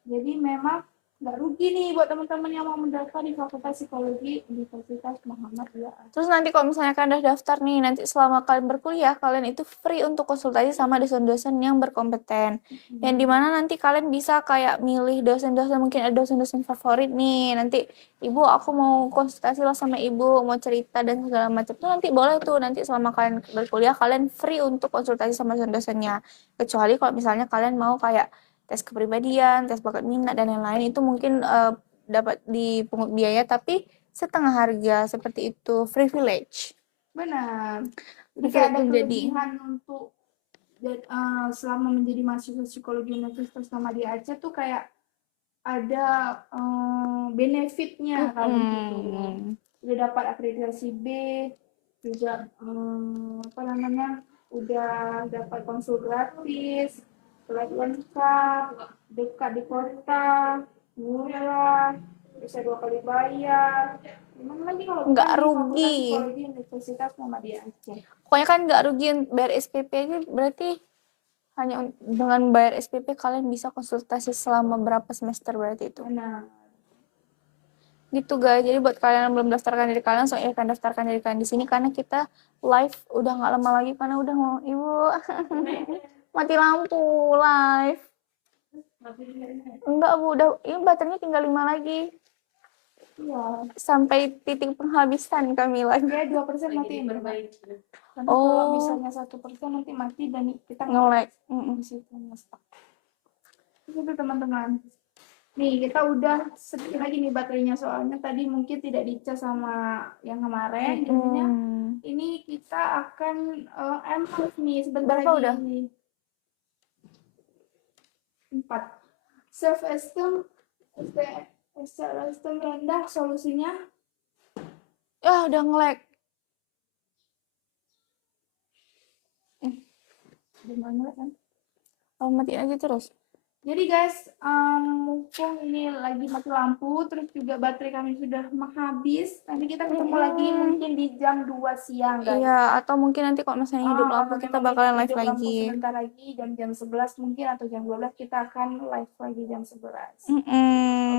Jadi memang nggak rugi nih buat teman-teman yang mau mendaftar di Fakultas Psikologi Universitas Muhammadiyah. Terus nanti kalau misalnya kalian udah daftar nih, nanti selama kalian berkuliah, kalian itu free untuk konsultasi sama dosen-dosen yang berkompeten. Yang dimana nanti kalian bisa kayak milih dosen-dosen, mungkin ada dosen-dosen favorit nih. Nanti ibu aku mau konsultasi lah sama ibu, mau cerita dan segala macam tuh nanti boleh tuh. Nanti selama kalian berkuliah, kalian free untuk konsultasi sama dosen-dosennya. Kecuali kalau misalnya kalian mau kayak tes kepribadian, tes bakat minat, dan lain-lain, itu mungkin dapat dipungut biaya tapi setengah harga, seperti itu, privilege. Benar. Jika ada kelebihan untuk dan selama menjadi mahasiswa psikologi Universitas Muhammadiyah Aceh tuh kayak ada benefitnya kalau gitu. Udah dapat akreditasi B, juga apa namanya, udah dapat konsul gratis, flight lengkap, dekat di kota, murah, bisa 2 kali bayar. Gimana lagi kalau Nggak bukan di Fakultas rugi. Psikologi Universitas Muhammadiyah Aceh. Pokoknya kan nggak rugi bayar SPP aja, berarti hanya dengan bayar SPP kalian bisa konsultasi selama berapa semester berarti itu. Nah, Gitu guys, jadi buat kalian yang belum daftarkan diri kalian, soalnya akan daftarkan diri kalian di sini karena kita live udah nggak lama lagi karena udah mau ibu mati lampu live. Enggak bu, udah ini baterainya tinggal 5 lagi. iya. Sampai titik penghabisan kami live. Ya 2% mati. Karena Oh. kalau misalnya 1% nanti mati dan kita Nge-lag. di situ nge-stuck. Itu teman-teman. Nih kita udah sedikit lagi nih baterainya, soalnya tadi mungkin tidak dicas sama yang kemarin. Jadinya ini kita akan MF nih sebentar Berapa lagi. udah? 4. Self esteem rendah, solusinya Ya udah nge-lag. gimana kan? Oh, matiin aja terus. Jadi guys, mumpung ini lagi mati lampu, terus juga baterai kami sudah habis. Nanti kita ketemu lagi mungkin di jam 2 siang guys. Iya, atau mungkin nanti kalau misalnya hidup lampu kalau kita memang bakalan live hidup lampu lagi. sebentar lagi, jam 11 mungkin atau jam 12 kita akan live lagi jam 11.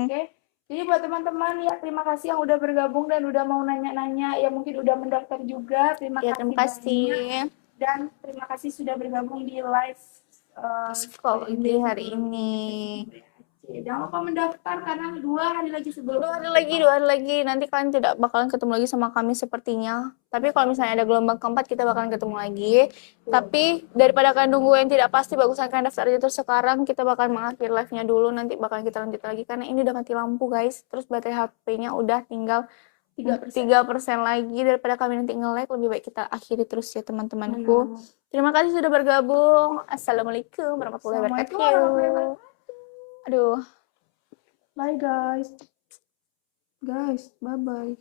Oke. Jadi buat teman-teman ya, terima kasih yang udah bergabung dan udah mau nanya-nanya, ya mungkin udah mendaftar juga. Terima Ya, terima kasih. banyak. Dan terima kasih sudah bergabung di live Psikologi hari ini. Jangan lupa mendaftar karena 2 hari lagi sebelum 2 hari lagi. Nanti kalian tidak bakalan ketemu lagi sama kami sepertinya. Tapi kalau misalnya ada gelombang keempat, kita bakalan ketemu lagi. Tapi daripada kalian nunggu yang tidak pasti, bagusan kalian daftar aja terus sekarang. Kita bakalan mengakhiri live-nya dulu. Nanti bakalan kita lanjut lagi karena ini udah mati lampu guys. Terus baterai HP-nya udah tinggal 3% lagi. Daripada kami nanti nge-lag, lebih baik kita akhiri terus ya teman-temanku. Terima kasih sudah bergabung. Assalamualaikum warahmatullahi wabarakatuh. Aduh. Bye guys. Guys, bye-bye.